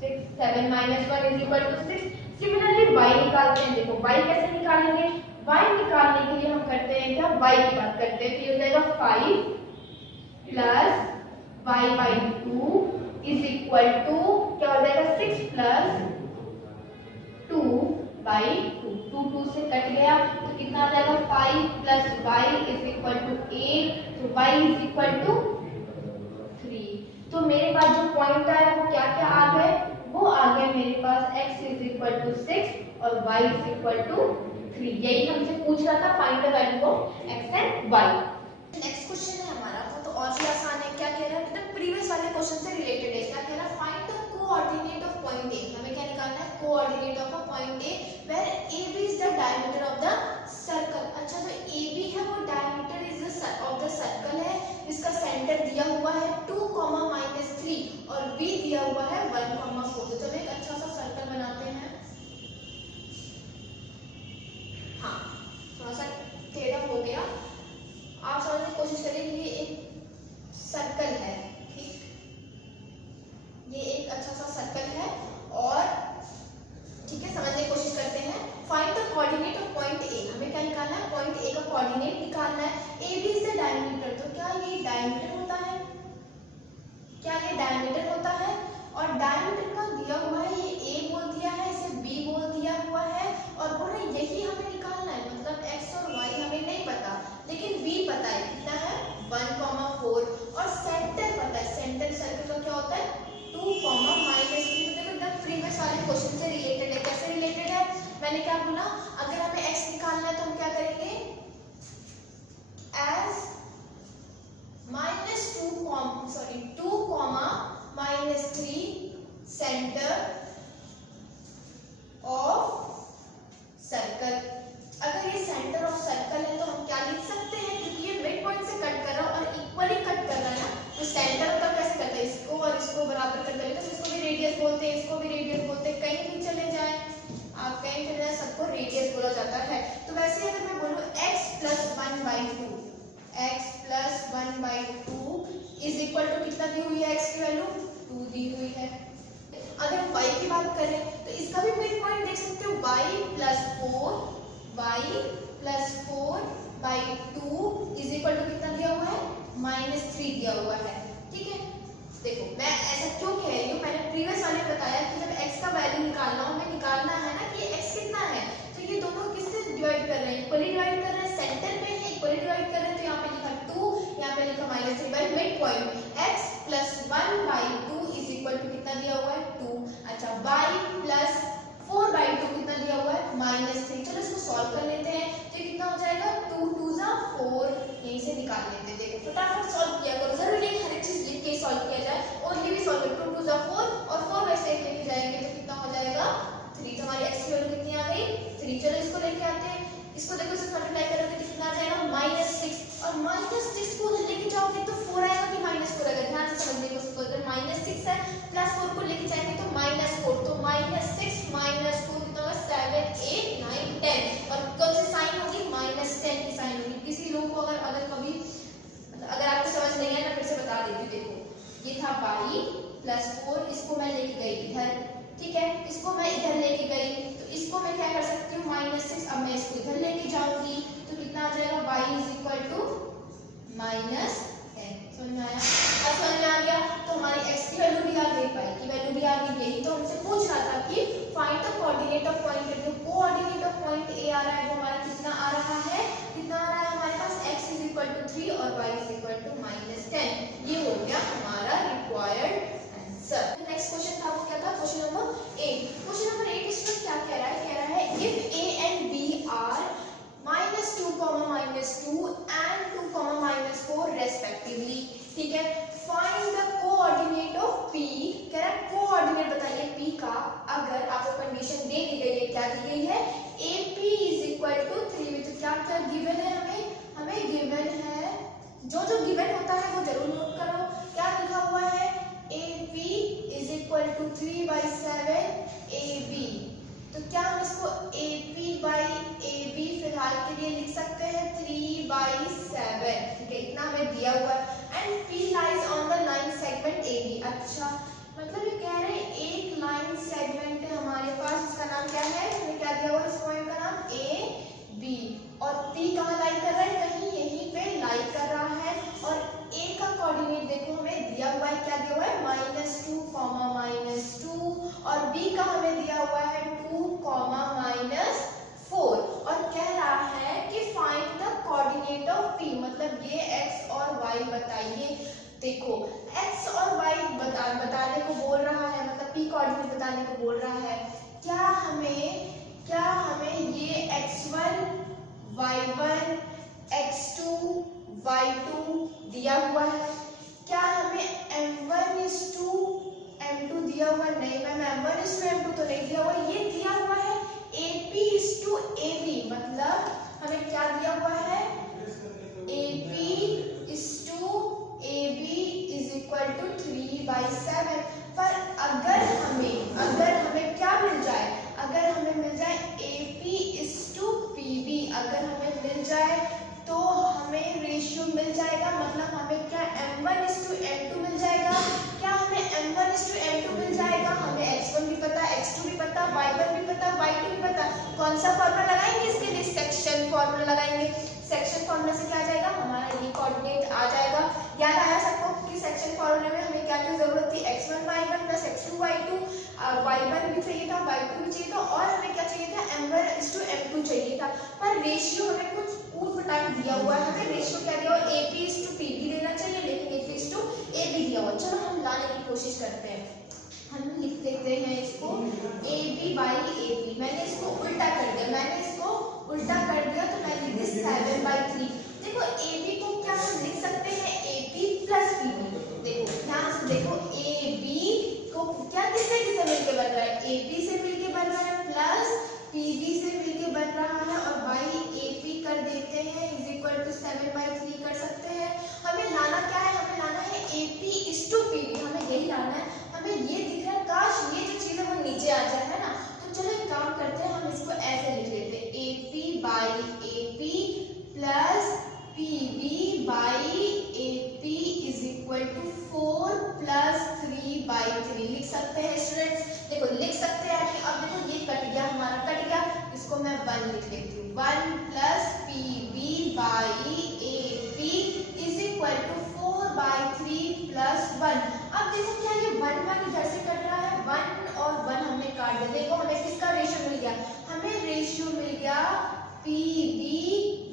6, 7 - 1 is equal to 6। Similarly y निकालते हैं। देखो y कैसे निकालेंगे, y निकालने के लिए हम करते हैं क्या, y की बात करते हैं। तो ये हो जाएगा 5 + y/2 इज इक्वल टू क्या हो जाएगा, 6 + 2/2। 2 2 से कट गया तो कितना आ जाएगा, 5 + y इज इक्वल टू 8। तो y इज इक्वल टू 3। तो मेरे पास जो पॉइंट आया वो क्या क्या आ गए, वो आ गए मेरे पास x इज इक्वल टू 6 और y इज इक्वल टू 3। यही हमसे पूछ रहा था, find the value of x and y। Next question है हमारा, वो तो और भी आसान है। क्या कह रहा है, मतलब प्रीवियस वाले क्वेश्चन से रिलेटेड है। क्या कह रहा है, find the coordinate of point A. हमें क्या निकालना है, coordinate of a point A where AB is the diameter of the circle. अच्छा जो AB है वो diameter is of the circle है, इसका सेंटर दिया हुआ है 2, -3 और B दिया हुआ है 1, 4। तो चलो एक अच्छा सा सर्कल बनाते हैं। हाँ थोड़ा सा टेढ़ा हो गया, आप समझने की कोशिश करिए कि ये एक सर्कल है, ठीक, ये एक अच्छा सा सर्कल है। और ठीक है, समझने की कोशिश करते हैं। Find the coordinate of point A. हमें क्या निकालना है, पॉइंट ए का कोऑर्डिनेट निकालना है। A B is the diameter, तो क्या ये डायमीटर होता है, क्या ये डायमीटर होता है। और डायमीटर का दिया हुआ है, ये ए बोल दिया है, इसे बी बोल दिया हुआ है, और बोल रहे यही हमें निकालना है। मतलब एक्स और वाई हमें नहीं पता, लेकिन बी पता है, कितना है 1, 4। और सेंटर पता है, सेंटर सर्कल का क्या होता है 2, -3। तो देखो एकदम प्रीवियस वाले क्वेश्चन से रिलेटेड है। कैसे रिलेटेड है, मैंने क्या बोला, अगर हमें x निकालना है तो हम क्या करेंगे, एज -2, -3 सेंटर ऑफ सर्कल। अगर ये सेंटर ऑफ सर्कल है तो हम क्या लिख सकते हैं, क्योंकि ये मिड पॉइंट से कट कर रहा है और इक्वली कट कर रहा है ना, तो सेंटर का कैसे करता है, इसको और इसको बराबर कर देंगे। तो इसको भी रेडियस बोलते हैं, इसको भी रेडियस बोलते हैं। कहीं भी चले जाए आप, कहीं चले जाए, सबको रेडियस बोला जाता है। तो वैसे अगर मैं बोलूं x + 1/2, x + 1/2 is equal to कितना दी हुई है, x की वैल्यू 2 दी हुई है। अगर हम y की बात करें तो इसका भी मिड पॉइंट देख सकते हो, y + 4/2 इज इक्वल टू कितना दिया हुआ है, -3 दिया हुआ है। ठीक है, देखो मैं ऐसा क्यों कह रही हूँ, मैंने प्रीवियस वाले बताया कि जब x का वैल्यू निकालना हो, हमें निकालना है ना कि x कितना है, तो ये दोनों किससे डिवाइड कर रहे हैं, इक्वली डिवाइड कर रहे हैं, सेंटर पे है, इक्वली डिवाइड कर रहे हैं। तो यहाँ पे लिखा 2, यहाँ पे लिखा -3 by mid point. x + 1/2 is equal to कितना दिया हुआ है 2। अच्छा y + 4/2 कितना दिया हुआ है, -3। चलो इसको सॉल्व कर लेते हैं। तो कितना हो जाएगा, 2 2 = 4, यहीं से निकाल लेते हैं। देखो फटाफट सॉल्व किया करो, जरूरी नहीं सॉल्व किया जाए, ओनली भी सॉल्व 2 2 4 और 4 में से 1 लेके जाएंगे तो कितना हो जाएगा 3। तो हमारी x की वैल्यू कितनी आ गई 3। चलो इसको लेके आते हैं, इसको देखो इससे मल्टीप्लाई करोगे तो कितना आ जाएगा -6 और -6 को उधर लेके जाओगे तो 4 आएगा कि -4 आएगा, ध्यान से समझने की कोशिश करो। अगर -6 है प्लस 4 को लेके जाएंगे तो -4, तो -6 -4 कितना होगा 7 8 9 10 और कौन सी साइन होगी -10 की साइन होगी। किसी लोग को अगर कभी अगर आपको समझ नहीं आया ना फिर से बता देती हूँ। देखो ये था y प्लस 4, इसको मैं लेके गई इधर, ठीक है, इसको मैं इधर लेके गई तो इसको मैं क्या कर सकती हूँ -6, अब मैं इसको इधर लेके जाऊंगी तो कितना आ जाएगा y -10। समझ में आया? अब समझ में आ गया तो हमारी x की वैल्यू भी आ गई, y की वैल्यू भी आ गई। यही तो हमसे पूछ रहा था कि find the coordinate of point, जो कोऑर्डिनेट ऑफ पॉइंट A आ रहा है वो हमारा कितना आ रहा है, कितना आ रहा है हमारे पास x 3 और y -10। ये हो गया हमारा रिक्वायर्ड आंसर। नेक्स्ट क्वेश्चन था वो क्या था, क्वेश्चन नंबर 8। क्वेश्चन नंबर 8 इसमें क्या कह रहा है, कह रहा है if a and b are -2, -2 and 2, -4 respectively, ठीक है, find the coordinate of p। कह रहा है कोऑर्डिनेट बताइए p का। अगर आपको कंडीशन दे दी गई है, क्या दी गई है, AP = 3, तो क्या क्या गिवन है हमें गिवन है, जो गिवन होता है वो जरूर नोट करो। क्या लिखा हुआ है, AP = 3/7 AB, तो क्या हम इसको AP/AB फिलहाल के लिए लिख सकते हैं 3/7, ठीक है, इतना हमें दिया हुआ है। And P lies on the line segment AB। अच्छा मतलब ये कह रहे हैं एक लाइन सेगमेंट है हमारे पास, इसका नाम क्या है, इसमें क्या दिया हुआ है, इस पॉइंट का नाम AB, और P कहाँ लाई कर रहा है, कहीं यहीं पे लाई कर रहा है। और A का कोऑर्डिनेट देखो हमें दिया हुआ है, क्या दिया हुआ है -2, -2, और B का हमें दिया हुआ है 2, -4, और कह रहा है कि find the coordinate of P, मतलब ये x और y बताइए। देखो x और y बताने को बोल रहा है, मतलब P कोऑर्डिनेट बताने को बोल रहा है। क्या हमें ये x1 y1 x2 y2 दिया हुआ है, क्या हमें m1:m2 दिया हुआ है, नहीं मैम m1:m2 तो नहीं दिया हुआ, ये दिया हुआ है AP:AB, मतलब हमें क्या दिया हुआ है, AP:AB = 3/7। पर अगर हमें क्या मिल जाए, अगर हमें मिल जाए AP:PB, अगर हमें मिल जाए तो हमें रेशियो मिल जाएगा, मतलब हमें क्या m1:m2 मिल जाएगा। क्या हमें m1:m2 मिल जाएगा, हमें x1 भी पता, x2 भी पता, y1 भी पता, y2 भी पता। कौन सा फॉर्मूला लगाएंगे इसके लिए, सेक्शन फॉर्मूला लगाएंगे। सेक्शन फॉर्मूला से क्या आ जाएगा, हमारा ये कोऑर्डिनेट आ जाएगा। याद आया सबको कि सेक्शन फॉर्मूले में हमें क्या क्या जरूरत थी, x1 y1 + x2 y2, y1 भी चाहिए था, y2 भी चाहिए था, और हमें क्या चाहिए था, m1:m2 चाहिए था। पर रेशियो हमें कुछ ऊट-पटांग दिया हुआ है, हमें रेशियो क्या दिया हुआ, AP:PB देना चाहिए, लेकिन AP:AB दिया हुआ। चलो हम लाने की कोशिश करते हैं, हम लिख देते हैं इसको AB/AB। मैंने इसको उल्टा कर दिया, तो मैं लिख दी 7/3। देखो AB को क्या हम लिख सकते हैं, AP + PB। देखो ध्यान से देखो, AB को क्या किससे मिलके बन रहा है, AP से मिलके बन रहा है प्लस PB से मिलके बन रहा है, और बाई AP कर देते हैं = 7/3 कर सकते हैं। हमें लाना क्या है, हमें लाना है AP:PB, हमें यही लाना है। हमें ये दिख रहा है, काश ये जो चीज है वो नीचे आ जाए, है ना। तो चलो एक काम करते हैं, हम इसको ऐसे लिख लेते हैं AP/AP + PB/AP = 4 + 3/3 लिख सकते हैं स्टूडेंट्स। देखो लिख सकते हैं, अब देखो ये कट गया, हमारा कट गया, इसको मैं 1 लिख लेती हूँ, 1 + PB/AP = 4/3 + 1। अब देखो क्या ये 1 1 इधर से कट रहा है, 1 और 1 हमने काट दिया। देखो हमें किसका रेशियो मिल गया, हमें रेशियो मिल गया PB/AP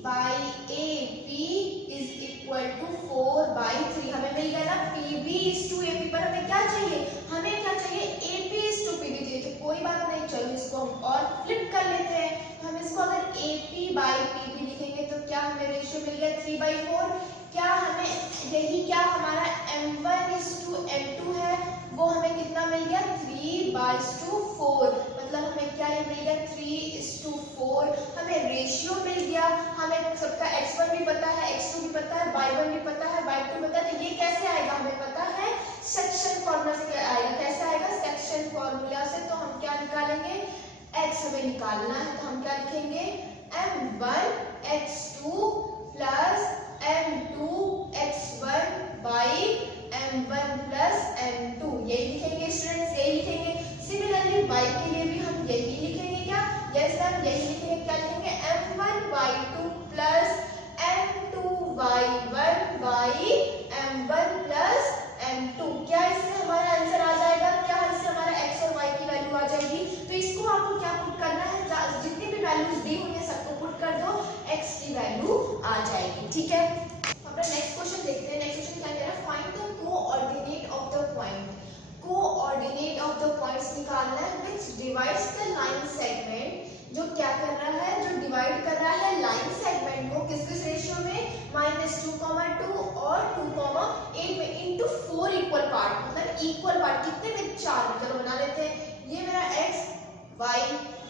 = 4/3। हमें मिल गया ना PB:AP, पर हमें क्या चाहिए, AP:PB चाहिए। तो कोई बात नहीं, चलो इसको हम और फ्लिप कर लेते हैं। तो हम इसको अगर AP/PB लिखेंगे तो क्या हमें रेशियो मिल गया 3/4, क्या हमें यही क्या हमारा m1:m2 है वो हमें कितना मिल गया 3/4, मतलब हमें क्या ये मिल गया 3:4, हमें रेशियो मिल गया, हमें सबका x1 भी पता है, x2 भी पता है, y1 भी पता है, y2 पता है, तो ये कैसे आएगा हमें पता है सेक्शन फॉर्मूला से आएगा। कैसे आएगा सेक्शन फॉर्मूला से, तो हम क्या निकालेंगे x हमें निकालना है, तो हम क्या लिखेंगे m1x2 plus m2x1 by m1 plus m2, यही लिखेंगे स्टूडेंट्स, यही लिखेंगे। सिमिलरली y के लिए भी हम यही लिखेंगे, क्या यस मैम यही लिखेंगे, क्या लिखेंगे m1y2 plus m2y1 by m1 plus m2। क्या इससे हमारा आंसर आ जाएगा, क्या इससे हमारा x और y की वैल्यू आ जाएगी। तो इसको आपको क्या पुट करना है, जितनी भी वैल्यूज दी हुई है सबको पुट कर दो, x की वैल्यू आ जाएगी। ठीक है, अपना नेक्स्ट क्वेश्चन देखते हैं। नेक्स्ट क्वेश्चन क्या कह रहा है, find the coordinate of the point. Coordinate of the points निकालना है which divides the line segment, जो क्या कर रहा है, जो डिवाइड कर रहा है लाइन सेगमेंट को किस किस रेशियो में -2,2 और 2,8 में इनटू 4 इक्वल पार्ट, मतलब इक्वल पार्ट कितने में 4 में। चलो बना लेते हैं, ये मेरा x y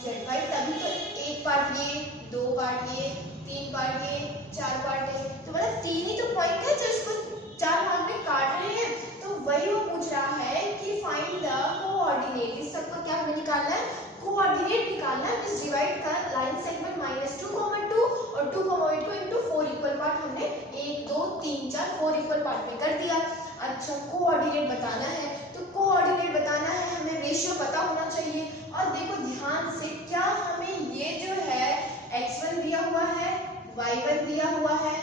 z y, तभी तो एक पार्ट ये, दो पार्ट ये, तीन पार्ट ये, चार पार्ट है, तो मतलब तीन ही तो पॉइंट है जो इसको चार भाग में काट रहे हैं। तो वही वो पूछ रहा है कि फाइंड द कोऑर्डिनेट, इस सबका क्या हमें निकालना है कोऑर्डिनेट निकालना है, इस डिवाइड का लाइन सेगमेंट -2,2 और 2,8 को इनटू 4 इक्वल पार्ट हमने 1 2 3 4 4 इक्वल पार्ट में कर दिया। अच्छा कोऑर्डिनेट बताना है, तो कोऑर्डिनेट बताना है हमें रेशियो पता होना चाहिए। और देखो ध्यान से, क्या हमें ये जो है x1 दिया हुआ है, y1 दिया हुआ है,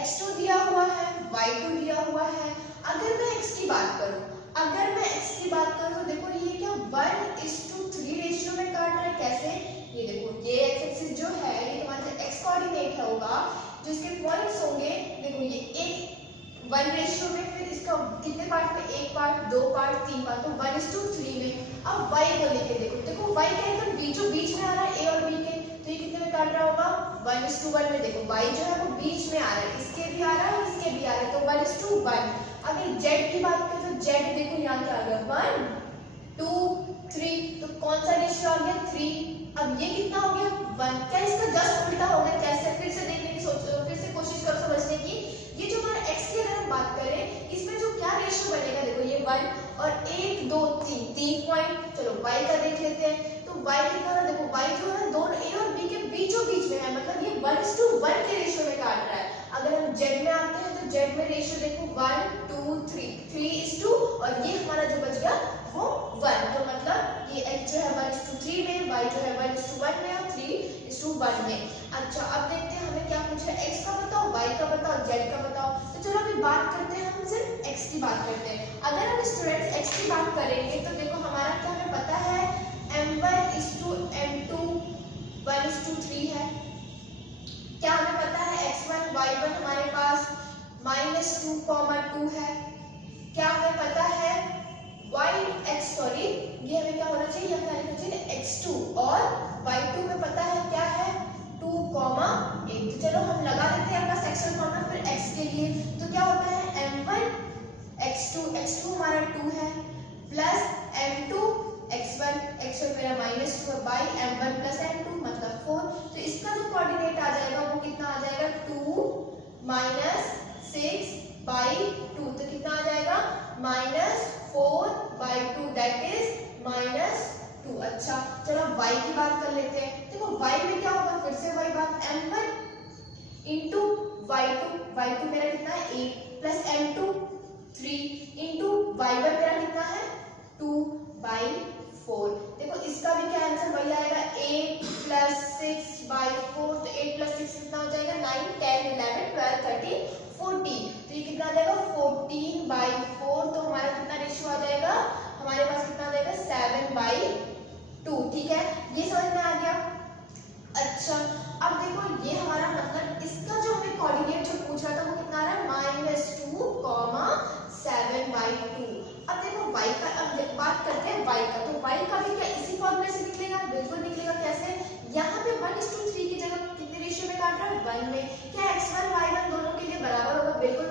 x2 दिया हुआ है, y2 दिया हुआ है। अगर मैं x की बात करूं, अगर मैं x की बात करूं तो देखो ये क्या 1:3 रेशियो में काट रहा है। कैसे, ये देखो ये x एक्सिस जो है ये तुम्हारा x कोऑर्डिनेट होगा, जो इसके पॉइंट्स होंगे, देखो ये एक 1 रेशियो में, फिर इसका कितने पार्ट में, एक पार्ट, दो पार्ट, तीन पार्ट, तो 1:3 में। अब y को लेके देखो, देखो y का एकदम बीचों बीच में आ रहा है a और b के, तो ये कितने में काट रहा होगा 1:1 में। देखो y जो है वो बीच में आ रहा है, इसके भी आ रहा है और इसके भी आ रहा है, तो 1:1। अगर z की बात करें तो z देखो यहाँ क्या आ गया 1 2 3, तो कौन सा रेशियो आ गया 3। अब ये कितना हो गया 1, क्या इसका जस्ट उल्टा हो गया। कैसे, फिर से देखने की सोचो, फिर से कोशिश करो समझने की। ये जो हमारा x की अगर हम बात करें, इसमें जो क्या रेशियो बनेगा, देखो ये 1 और 1 2 3 3 पॉइंट। चलो y का देख लेते हैं, तो y कितना है, देखो y जो है दोनों a और b के बीचों बीच में है, मतलब ये 1:1 के रेशियो में काट रहा है। अगर हम z में आते हैं तो z में रेशियो देखो 1 2 3 3:2, और ये हमारा जो बच गया वो 1, तो मतलब ये x जो है 1:3 में, y जो है 1:1 में और 3:1 में। अच्छा अब देखते हैं हमें क्या पूछ रहा है, x का बताओ, y का बताओ, z का बताओ। तो चलो अभी बात करते हैं, हम सिर्फ x की बात करते हैं। अगर हम स्टूडेंट्स x की बात करेंगे तो देखो हमारा क्या हमें पता है m1:m2 1:3 है। क्या हमें पता है x1 y1 हमारे पास -2,2 है। क्या हमें पता है ये हमें क्या होना चाहिए, यहाँ लिखना चाहिए x2, और y2 में पता है क्या है 2,8। तो चलो हम लगा देते हैं अपना सेक्शन फॉर्मूला फिर x के लिए। तो क्या होता है m1x2 हमारा 2 है, प्लस m2x1 मेरा -2 बाई m1 प्लस m2 मतलब 4। तो इसका जो कोऑर्डिनेट आ जाएगा वो कितना आ जाएगा 2 - 6/2, तो कितना आ जाएगा -4/2, दैट इज -2। अच्छा चलो y की बात कर लेते हैं। देखो y में क्या होगा, फिर से वही बात m1 इंटू y2 मेरा कितना है 8 प्लस m2 3 इंटू y1 मेरा कितना है 2/4। देखो इसका भी क्या आंसर वही आएगा 8 + 6/4, तो 8 + 6 कितना हो जाएगा 9 10 11 12 13 14, तो ये कितना आ जाएगा 14/4। तो हमारा कितना रेशियो आ जाएगा, हमारे पास कितना आ जाएगा 7/2। ठीक है, ये समझ में आ गया। अच्छा अब देखो ये हमारा मतलब इसका जो हमें कोऑर्डिनेट जो पूछ रहा था वो कितना आ रहा है -2, 7/2। अब देखो y का, अब बात करते हैं y का, तो y का भी क्या इसी फॉर्मूले से निकलेगा, बिल्कुल निकलेगा। कैसे, यहाँ पे 1:3 की जगह कितने रेशियो में काट रहा है 1 में। क्या x1 y1 दोनों के लिए बराबर होगा, बिल्कुल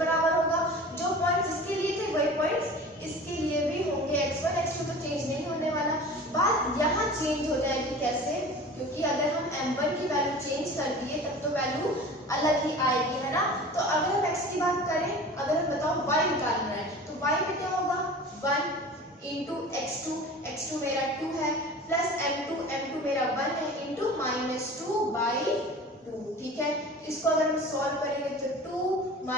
चेंज हो जाएगी। कैसे? क्योंकि अगर हम m1 की वैल्यू चेंज कर दिए तब तो वैल्यू अलग ही आएगी, है ना। तो अगर हम x की बात करें, अगर हम बताओ y निकालना है तो y में क्या होगा 1 इंटू x2 मेरा 2 है, प्लस m2 मेरा 1 है, इंटू -2/2। ठीक है, इसको अगर हम सॉल्व करेंगे तो 2 -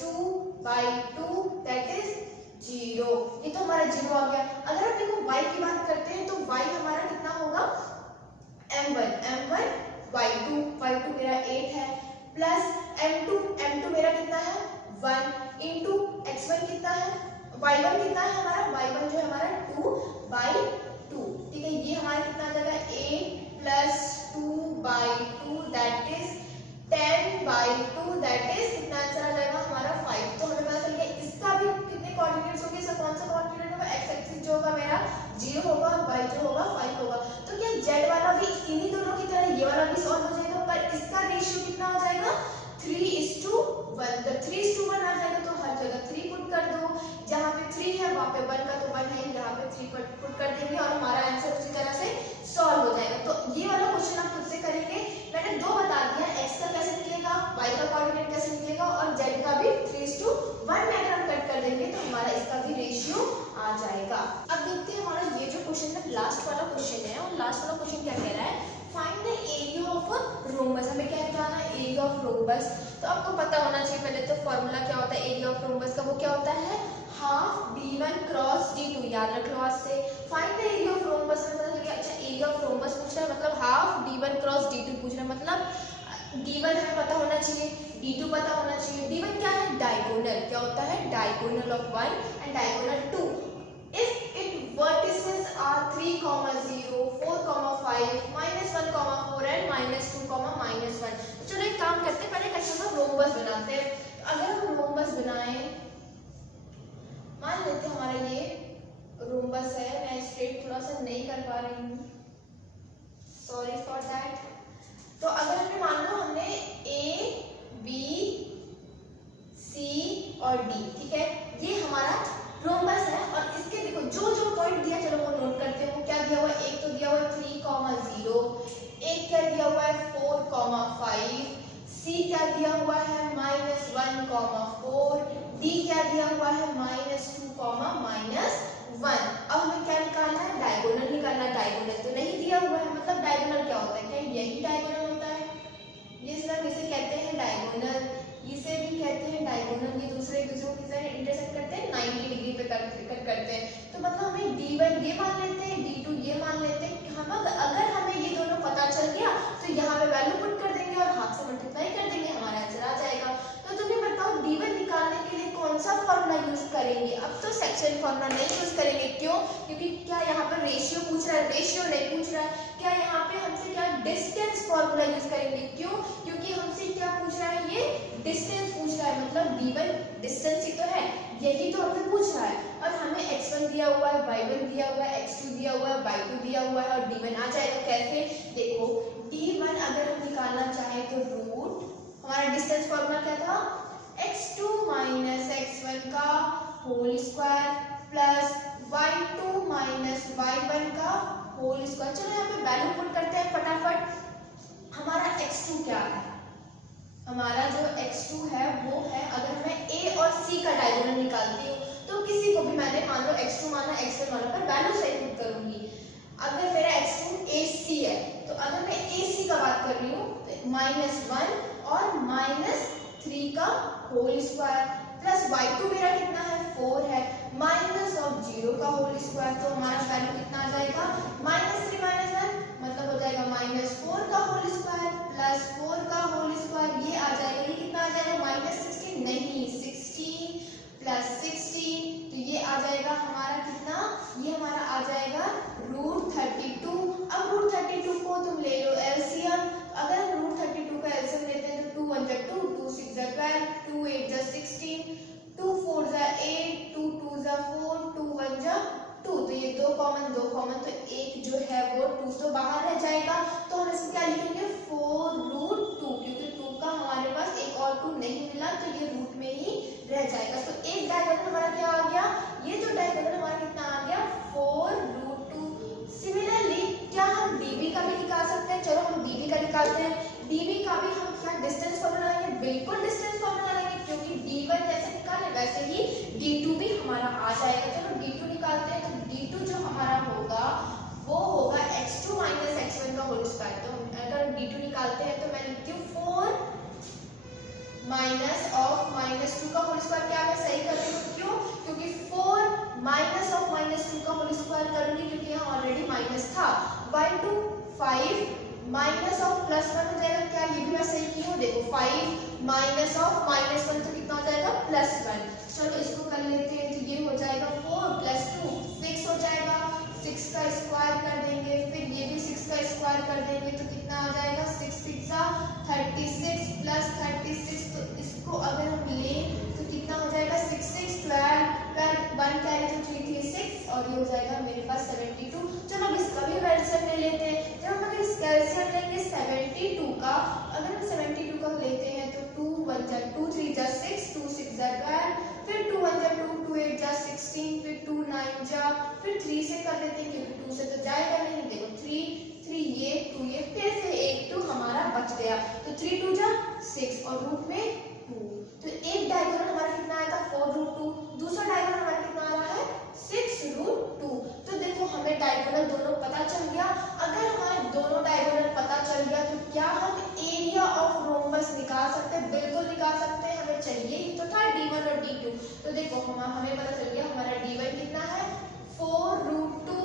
2/2 दैट इज 0। ये तो हमारा 0 आ गया। अगर हम देखो y की बात करते हैं तो y हमारा कितना होगा m1 y2 मेरा 8 है, प्लस m2 मेरा कितना है 1 इंटू x1 कितना है y1 कितना है हमारा y1 जो है हमारा 2/2। ठीक है, ये हमारा कितना आ जाएगा 8 plus 2/2 that is 10/2 that is कितना आंसर आ जाएगा हमारा 5। तो हमें पता चल गया इसका भी कितने कोऑर्डिनेट्स होंगे, इसका कौन सा कोऑर्डिनेट होगा x एक्सिस जो होगा मेरा 0 होगा और y जो होगा 5 होगा। तो क्या z वाला भी इन्हीं दोनों की तरह ये वाला भी सॉल्व हो जाएगा, पर इसका रेशियो कितना आ जाएगा 3:1। जब 3:1 आ जाएगा तो हर जगह 3 पुट कर दो, जहाँ पे 3 है वहाँ पे 1 का तो 1 है, यहाँ पे 3 पुट कर देंगे और हमारा आंसर उसी तरह से सॉल्व हो जाएगा। तो ये वाला क्वेश्चन आप खुद से करेंगे। मैंने 2 बता दिया, x का कैसे निकलेगा, y का कोऑर्डिनेट कैसे निकलेगा और z का भी 3:1 में अगर हम कट कर देंगे तो हमारा इसका भी रेशियो आ जाएगा। अब देखते हैं हमारा ये जो क्वेश्चन है लास्ट वाला क्वेश्चन है, और लास्ट वाला क्वेश्चन क्या कह रहा है, find the area of a rhombus. हमें क्या निकालना है एरिया ऑफ रोम्बस। तो आपको पता होना चाहिए पहले तो फॉर्मूला क्या होता है एरिया ऑफ रोम्बस का, वो क्या होता है हाफ d1 क्रॉस d2। याद रख लो आज से। Find the area of rhombus में पता चल अच्छा एरिया ऑफ रोम्बस पूछ रहा है, मतलब हाफ d1 क्रॉस d2 पूछ रहा है, मतलब d1 हमें पता होना चाहिए, d2 पता होना चाहिए। d1 क्या है डायगोनल, क्या होता है diagonal of 1 and diagonal 2 if its vertices are 3, 0, 4, 5, -1, 4 and -2, -1। तो चलो एक काम करते हैं, पहले कैसे हम रोम्बस बनाते हैं। तो अगर हम रोम्बस बनाएं, मान लेते हैं हमारा ये रोम्बस है, मैं स्ट्रेट थोड़ा सा नहीं कर पा रही हूँ, सॉरी फॉर दैट। तो अगर हमने मान लो हमने A, B, C और D, ठीक है, ये हमारा रोम्बस है। और इसके देखो जो जो पॉइंट दिया चलो वो नोट करते हैं। वो क्या दिया हुआ है, एक तो दिया हुआ है 3, 0, एक क्या दिया हुआ है 4, 5, C क्या दिया हुआ है -1, 4, D क्या दिया हुआ है -2, -1। अब हमें क्या निकालना है डायगोनल निकालना है। डायगोनल तो नहीं दिया हुआ है, मतलब डायगोनल क्या होता है, क्या यही डायगोनल होता है, ये सब इसे कहते हैं डायगोनल, इसे भी कहते हैं डायगोनल। ये दूसरे एक दूसरे को किससे इंटरसेक्ट करते हैं 90 डिग्री पे कट करते हैं। तो मतलब हमें d1 ये मान लेते हैं, d2 ये मान लेते हैं। हम अगर हमें ये दोनों पता चल गया तो यहाँ पे वैल्यू पुट कर देंगे और हाफ से मल्टीप्लाई कर देंगे, हमारा आंसर आ जाएगा। तो तुम्हें बताओ d1 निकालने के लिए कौन सा फॉर्मूला यूज करेंगे। अब तो सेक्शन फॉर्मूला नहीं यूज करेंगे, क्यों, क्योंकि क्या यहाँ पर रेशियो पूछ रहा है, रेशियो नहीं पूछ रहा है। क्या यहाँ पे हमसे क्या डिस्टेंस फॉर्मूला यूज करेंगे, क्यों, क्योंकि हमसे क्या पूछ रहा है ये डिस्टेंस पूछ रहा है, मतलब d1 डिस्टेंस ही तो है, यही तो हमसे पूछ रहा है। और हमें x1 दिया हुआ है, y1 दिया हुआ है, x2 दिया हुआ है, y2 दिया हुआ है और d1 आ जाएगा। कैसे, देखो d1 अगर हम निकालना चाहे तो रूट, हमारा डिस्टेंस फॉर्मूला क्या था x2 - x1 का whole square plus y2 - y1 का होल स्क्वायर। चलो यहाँ पे वैल्यू पुट करते हैं फटाफट। हमारा x2 क्या है, हमारा जो x2 है वो है, अगर मैं a और c का डायगोनल निकालती हूँ तो किसी को भी मैंने मान लो x2 माना x1 माना, पर वैल्यू सही पुट करूंगी। अगर मेरा x2 ac है तो अगर मैं ac का बात कर रही हूँ तो -1 और -3 का होल स्क्वायर प्लस y2 मेरा कितना है 4 है, -0 का होल स्क्वायर। तो हमारा वैल्यू कितना आ जाएगा -3 - 1 मतलब हो जाएगा -4 का होल स्क्वायर प्लस 4 का होल स्क्वायर। ये आ जाएगा, ये कितना आ जाएगा -16 नहीं 16 प्लस 16, तो ये आ जाएगा हमारा कितना, ये हमारा आ जाएगा √32। अब √32 को तुम ले लो एलसीएम। अगर हम √32 का एलसीएम लेते हैं तो 2 1 जा 2, 2 6 जा 12, 2 8 जा 16, 2 4 जा 8, 2 2 जा 4, 2 1 जा 2। तो ये दो कॉमन तो एक जो है वो 2 तो बाहर रह जाएगा। तो हम इसमें क्या लिखेंगे 4√2, क्योंकि 2 का हमारे पास एक और 2 नहीं मिला तो ये रूट में ही रह जाएगा। तो एक डायगोनल हमारा क्या आ गया, ये जो डायगोनल हमारा कितना आ गया 4√2। सिमिलरली क्या डीबी का भी हम क्या डिस्टेंस फॉर्मूला लगाएंगे, बिल्कुल डिस्टेंस फॉर्मूला लगाएंगे, क्योंकि डी1 जैसे निकाले वैसे ही डी2 भी हमारा आ जाएगा। चलो डी2 निकालते हैं, तो डी2 जो हमारा होगा वो होगा x2 माइनस x1 का होल स्क्वायर। तो अगर डी2 निकालते हैं तो मैं लिखती हूँ 4 माइनस ऑफ -2 का होल स्क्वायर। क्या मैं सही कर रही हूँ? क्यों? क्योंकि 4 माइनस ऑफ -2 का होल स्क्वायर करूंगी, क्योंकि यहाँ ऑलरेडी माइनस था। y2 5 माइनस ऑफ +1 हो जाएगा। क्या ये भी मैं सही की हूँ? देखो 5 माइनस ऑफ -1 तो कितना हो जाएगा? +1। चलो इसको कर लेते हैं, तो ये हो जाएगा 4 + 2 6 हो जाएगा। 6 का स्क्वायर कर देंगे, फिर ये भी 6 का स्क्वायर कर देंगे, तो कितना आ जाएगा? 6 6 36 + 36। तो इसको अगर हम लें तो कितना हो जाएगा? 6 6 12 1 कैरी तो 3 3 6 और ये हो जाएगा मेरे पास 72। चलो अब इसका भी एलसीएम ले लेते हैं। जब हम अगर इसका एलसीएम लेंगे 72 का, अगर हम 72 का लेते हैं तो 2 1 जा 2 3 जा 6 2 6 जा 12, फिर 2 1 जा 2 2 8 जा 16, फिर 2 9 जा, फिर 3 से कर देते हैं, क्योंकि 2 से तो जाएगा नहीं। देखो 3 3 ये 2 ये, फिर से एक 2 हमारा बच गया, तो 3 2 जा 6 और रूट में 2। तो एक डायगोनल हमारा कितना आएगा? 4√2। दूसरा डायगोनल हमारा कितना आ रहा है? 6√2। तो देखो हमें डायगोनल दोनों पता चल गया। अगर हमारे दोनों डायगोनल पता चल गया तो क्या हम एरिया ऑफ रोम्बस निकाल सकते हैं? बिल्कुल निकाल सकते हैं। हमें चाहिए ही तो था d1 और d2। तो देखो हमें पता चल गया हमारा d1 कितना है? 4√2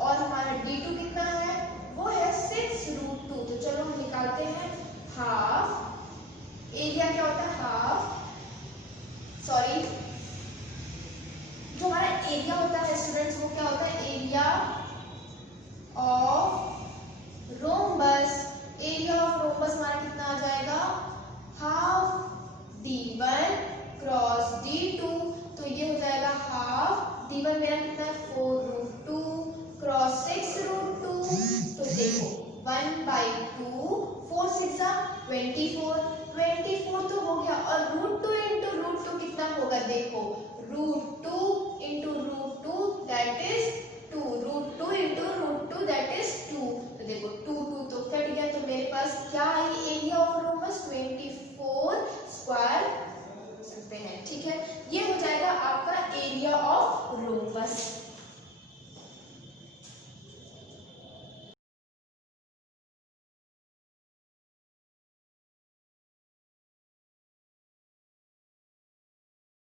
और हमारा d2 कितना है? वो है 6√2। तो चलो हम निकालते हैं हाफ। एरिया क्या होता है? हाफ, सॉरी, जो हमारा एरिया होता है स्टूडेंट्स वो क्या होता है? Area of rhombus. Area of rhombus हमारा कितना आ जाएगा? Half d1 cross d2। तो ये हो जाएगा हाफ d1 मेरा कितना है? 4√2 क्रॉस 6√2। तो देखो 1/2 4 6 24 24 तो हो गया, और √2 इंटू √2 कितना होगा? देखो √2 into √2 that is 2, √2 into √2 that is 2। तो देखो 2 2 तो कट गया, तो मेरे पास क्या है? एरिया ऑफ रोम्बस 24 स्क्वायर सकते हैं। ठीक है, ये हो जाएगा आपका एरिया ऑफ रोम्बस।